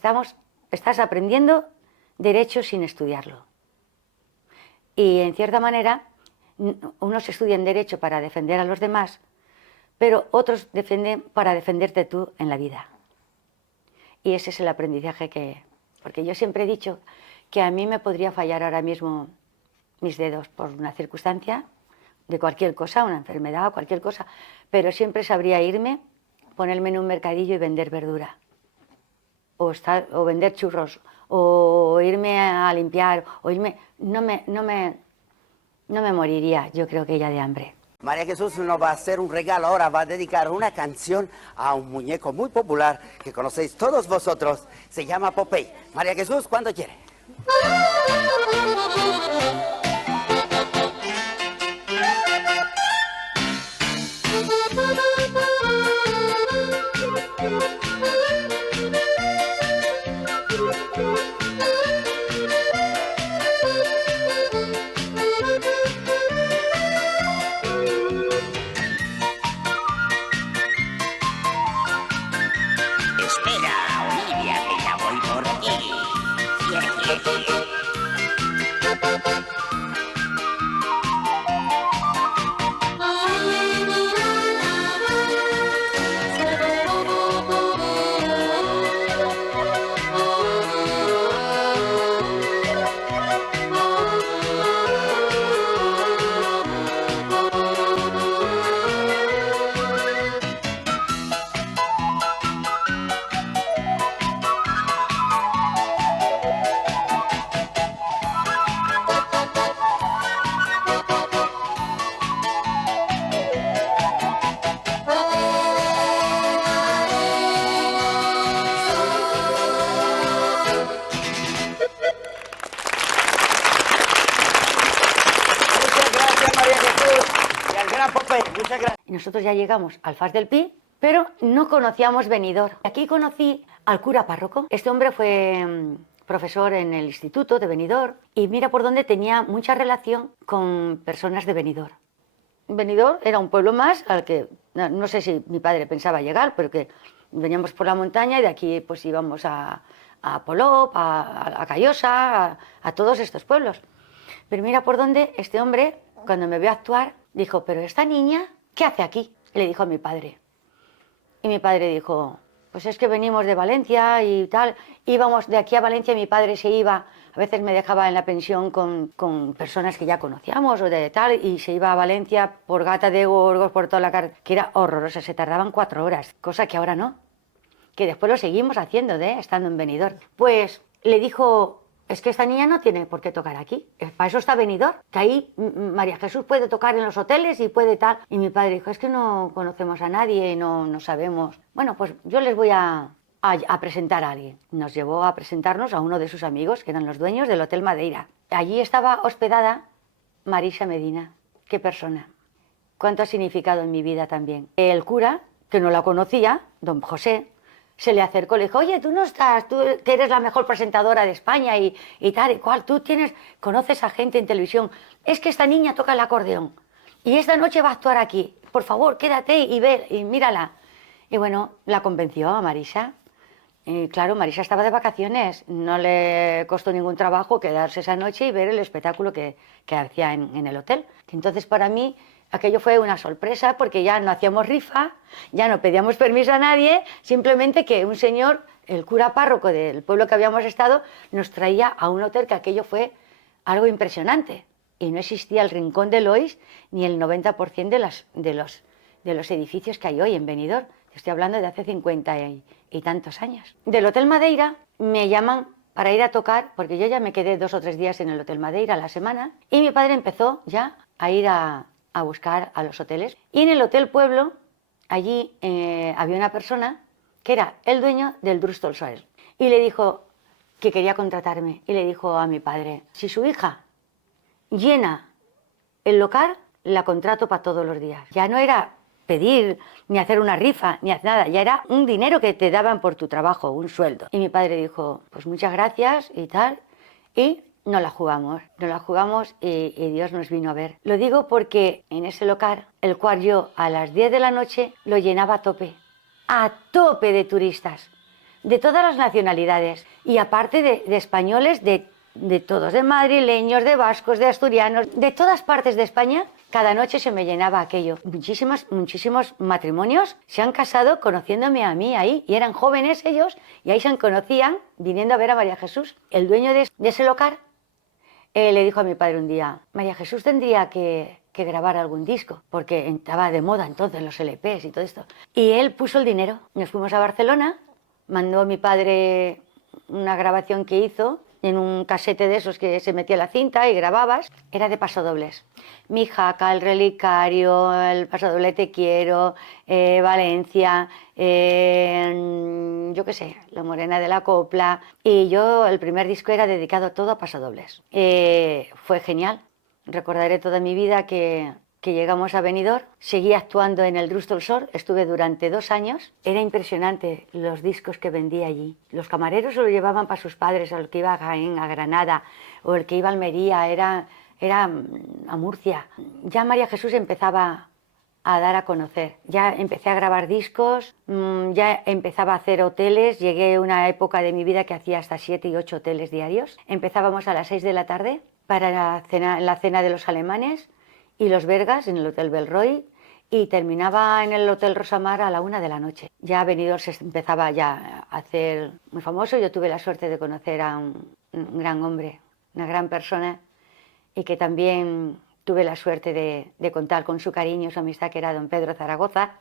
estás aprendiendo derecho sin estudiarlo. Y en cierta manera, unos estudian derecho para defender a los demás, pero otros defienden para defenderte tú en la vida. Y ese es el aprendizaje porque yo siempre he dicho que a mí me podría fallar ahora mismo mis dedos por una circunstancia de cualquier cosa, una enfermedad o cualquier cosa, pero siempre sabría irme ponerme en un mercadillo y vender verdura, o vender churros, o irme a limpiar, no me moriría, yo creo que ella de hambre. María Jesús nos va a hacer un regalo ahora, va a dedicar una canción a un muñeco muy popular que conocéis todos vosotros, se llama Popeye. María Jesús, cuando quiere. Espera, Olivia, que ya voy por ti. Y nosotros ya llegamos al Fas del Pi, pero no conocíamos Benidorm. Aquí conocí al cura párroco. Este hombre fue profesor en el instituto de Benidorm y mira por dónde tenía mucha relación con personas de Benidorm. Benidorm era un pueblo más al que no sé si mi padre pensaba llegar, pero que veníamos por la montaña y de aquí pues íbamos a Polop, a Callosa, a todos estos pueblos. Pero mira por dónde este hombre, cuando me vio actuar, dijo, pero esta niña, ¿qué hace aquí? Le dijo a mi padre. Y mi padre dijo, pues es que venimos de Valencia y tal. Íbamos de aquí a Valencia, mi padre se iba, a veces me dejaba en la pensión con personas que ya conocíamos o de tal, y se iba a Valencia por Gata de Gorgos, por toda la carretera, que era horrorosa, se tardaban 4 horas, cosa que ahora no. Que después lo seguimos haciendo, estando en Benidorm. Pues le dijo, es que esta niña no tiene por qué tocar aquí, para eso está Benidorm, que ahí María Jesús puede tocar en los hoteles y puede tal. Y mi padre dijo, es que no conocemos a nadie, no sabemos. Bueno, pues yo les voy a presentar a alguien. Nos llevó a presentarnos a uno de sus amigos, que eran los dueños del Hotel Madeira. Allí estaba hospedada Marisa Medina. Qué persona. Cuánto ha significado en mi vida también. El cura, que no la conocía, don José, se le acercó y le dijo, oye, tú no estás, tú que eres la mejor presentadora de España y tal y cual, tú conoces a gente en televisión, es que esta niña toca el acordeón y esta noche va a actuar aquí, por favor, quédate y ve y mírala. Y bueno, la convenció a Marisa. Y claro, Marisa estaba de vacaciones, no le costó ningún trabajo quedarse esa noche y ver el espectáculo que hacía en el hotel. Entonces, para mí, aquello fue una sorpresa porque ya no hacíamos rifa, ya no pedíamos permiso a nadie, simplemente que un señor, el cura párroco del pueblo que habíamos estado, nos traía a un hotel, que aquello fue algo impresionante. Y no existía el Rincón de Lois ni el 90% de los edificios que hay hoy en Benidorm. Estoy hablando de hace 50 y tantos años. Del Hotel Madeira me llaman para ir a tocar, porque yo ya me quedé 2 o 3 días en el Hotel Madeira a la semana, y mi padre empezó ya a ir a buscar a los hoteles. Y en el Hotel Pueblo, allí había una persona que era el dueño del Drustol Soel. Y le dijo que quería contratarme. Y le dijo a mi padre, si su hija llena el local, la contrato para todos los días. Ya no era pedir, ni hacer una rifa, ni hacer nada, ya era un dinero que te daban por tu trabajo, un sueldo. Y mi padre dijo, pues muchas gracias y tal, y nos la jugamos y Dios nos vino a ver. Lo digo porque en ese local, el cual yo a las 10 de la noche lo llenaba a tope de turistas, de todas las nacionalidades, y aparte de españoles, de todos, de madrileños, de vascos, de asturianos, de todas partes de España. Cada noche se me llenaba aquello. Muchísimos matrimonios se han casado conociéndome a mí ahí, y eran jóvenes ellos, y ahí se conocían viniendo a ver a María Jesús. El dueño de ese local le dijo a mi padre un día, María Jesús tendría que que grabar algún disco, porque estaba de moda entonces los LPs y todo esto. Y él puso el dinero. Nos fuimos a Barcelona, mandó a mi padre una grabación que hizo en un casete de esos que se metía la cinta y grababas. Era de pasodobles. Mi Jaca, El Relicario, el pasodoble Te Quiero, Valencia, yo qué sé, La Morena de la Copla. Y yo, el primer disco era dedicado todo a pasodobles. Fue genial. Recordaré toda mi vida que llegamos a Benidorm, seguí actuando en el Drus del Sol, estuve durante 2 años. Era impresionante los discos que vendía allí. Los camareros se lo llevaban para sus padres, el que iba a Jaén, a Granada, o el que iba a Almería, era a Murcia. Ya María Jesús empezaba a dar a conocer. Ya empecé a grabar discos, ya empezaba a hacer hoteles. Llegué a una época de mi vida que hacía hasta 7 y 8 hoteles diarios. Empezábamos a las 6 de la tarde para la cena de los alemanes y los belgas en el Hotel Belroy, y terminaba en el Hotel Rosamar a la 1 de la noche. Ya Benidorm se empezaba ya a hacer muy famoso. Yo tuve la suerte de conocer a un gran hombre, una gran persona, y que también tuve la suerte de contar con su cariño, su amistad, que era don Pedro Zaragoza,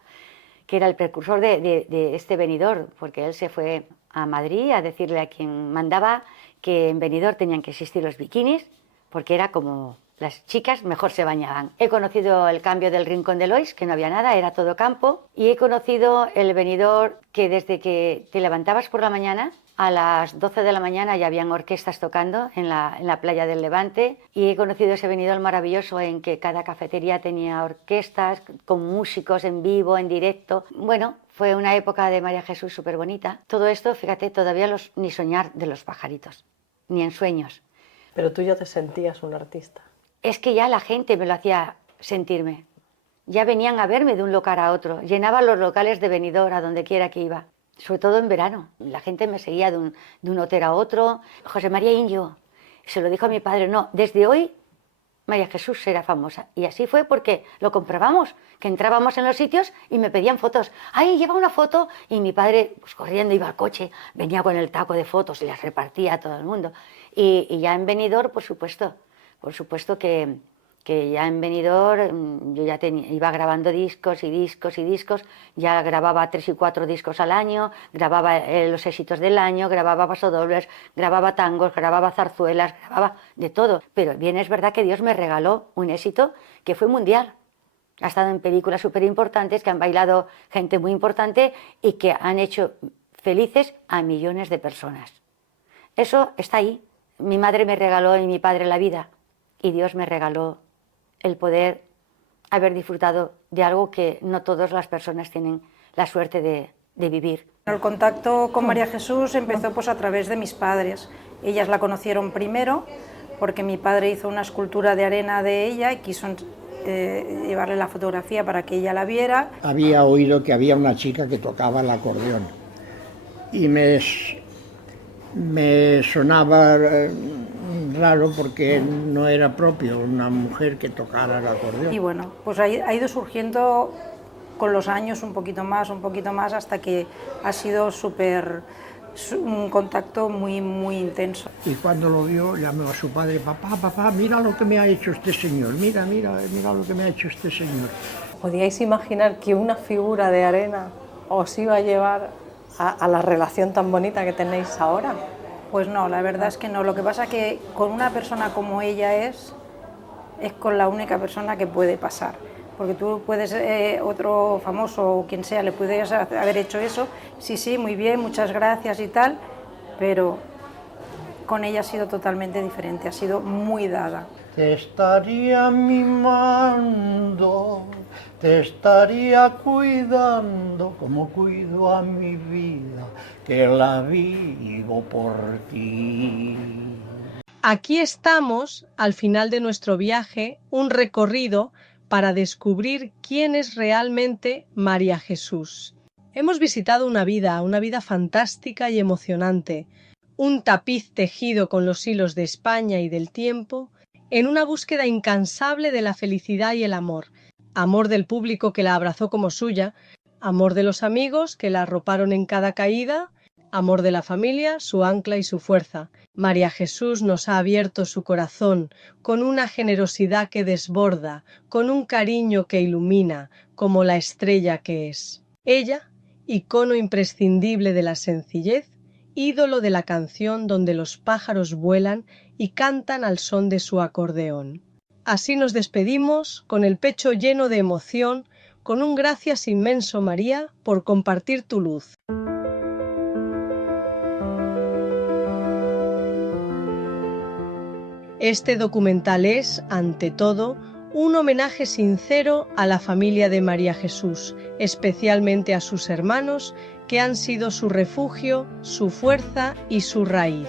que era el precursor de este Benidorm, porque él se fue a Madrid a decirle a quien mandaba que en Benidorm tenían que existir los bikinis, porque era como las chicas mejor se bañaban. He conocido el cambio del Rincón de Lois, que no había nada, era todo campo, y he conocido el Benidorm que desde que te levantabas por la mañana, a las 12 de la mañana ya habían orquestas tocando en la playa del Levante, y he conocido ese Benidorm maravilloso en que cada cafetería tenía orquestas con músicos en vivo, en directo. Bueno, fue una época de María Jesús súper bonita. Todo esto, fíjate, todavía ni soñar de los pajaritos, ni en sueños. Pero tú ya te sentías un artista. Es que ya la gente me lo hacía sentirme. Ya venían a verme de un local a otro. Llenaba los locales de Benidorm a donde quiera que iba. Sobre todo en verano. La gente me seguía de un hotel a otro. José María Inyo, se lo dijo a mi padre, no, desde hoy María Jesús será famosa. Y así fue, porque lo comprobamos, que entrábamos en los sitios y me pedían fotos. ¡Ay, lleva una foto! Y mi padre, pues corriendo, iba al coche, venía con el taco de fotos y las repartía a todo el mundo. Y ya en Benidorm, por supuesto que ya en Benidorm yo ya iba grabando discos y discos y discos. Ya grababa 3 y 4 discos al año, grababa los éxitos del año, grababa pasodobles, grababa tangos, grababa zarzuelas, grababa de todo. Pero bien es verdad que Dios me regaló un éxito que fue mundial. Ha estado en películas súper importantes, que han bailado gente muy importante y que han hecho felices a millones de personas. Eso está ahí. Mi madre me regaló y mi padre la vida, y Dios me regaló el poder haber disfrutado de algo que no todas las personas tienen la suerte de vivir. El contacto con María Jesús empezó pues a través de mis padres. Ellas la conocieron primero porque mi padre hizo una escultura de arena de ella y quiso llevarle la fotografía para que ella la viera. Había oído que había una chica que tocaba el acordeón y me sonaba raro porque no era propio una mujer que tocara el acordeón. Y bueno, pues ha ido surgiendo con los años un poquito más, hasta que ha sido un contacto muy, muy intenso. Y cuando lo vio, llamó a su padre, papá, mira lo que me ha hecho este señor, mira lo que me ha hecho este señor. ¿Podíais imaginar que una figura de arena os iba a llevar a la relación tan bonita que tenéis ahora? Pues no, la verdad es que no. Lo que pasa es que con una persona como ella es con la única persona que puede pasar. Porque tú puedes, otro famoso o quien sea, le puedes haber hecho eso, sí, muy bien, muchas gracias y tal, pero con ella ha sido totalmente diferente, ha sido muy dada. Te estaría mimando, te estaría cuidando como cuido a mi vida, que la vivo por ti. Aquí estamos, al final de nuestro viaje, un recorrido para descubrir quién es realmente María Jesús. Hemos visitado una vida fantástica y emocionante, un tapiz tejido con los hilos de España y del tiempo, en una búsqueda incansable de la felicidad y el amor. Amor del público que la abrazó como suya, amor de los amigos que la arroparon en cada caída, Amor de la familia, su ancla y su fuerza. María Jesús nos ha abierto su corazón con una generosidad que desborda, con un cariño que ilumina, como la estrella que es. Ella, icono imprescindible de la sencillez, ídolo de la canción donde los pájaros vuelan y cantan al son de su acordeón. Así nos despedimos, con el pecho lleno de emoción, con un gracias inmenso, María, por compartir tu luz. Este documental es, ante todo, un homenaje sincero a la familia de María Jesús, especialmente a sus hermanos, que han sido su refugio, su fuerza y su raíz.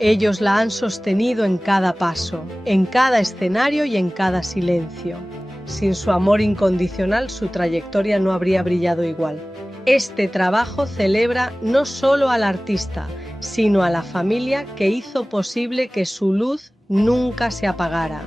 Ellos la han sostenido en cada paso, en cada escenario y en cada silencio. Sin su amor incondicional, su trayectoria no habría brillado igual. Este trabajo celebra no solo al artista, sino a la familia que hizo posible que su luz nunca se apagara.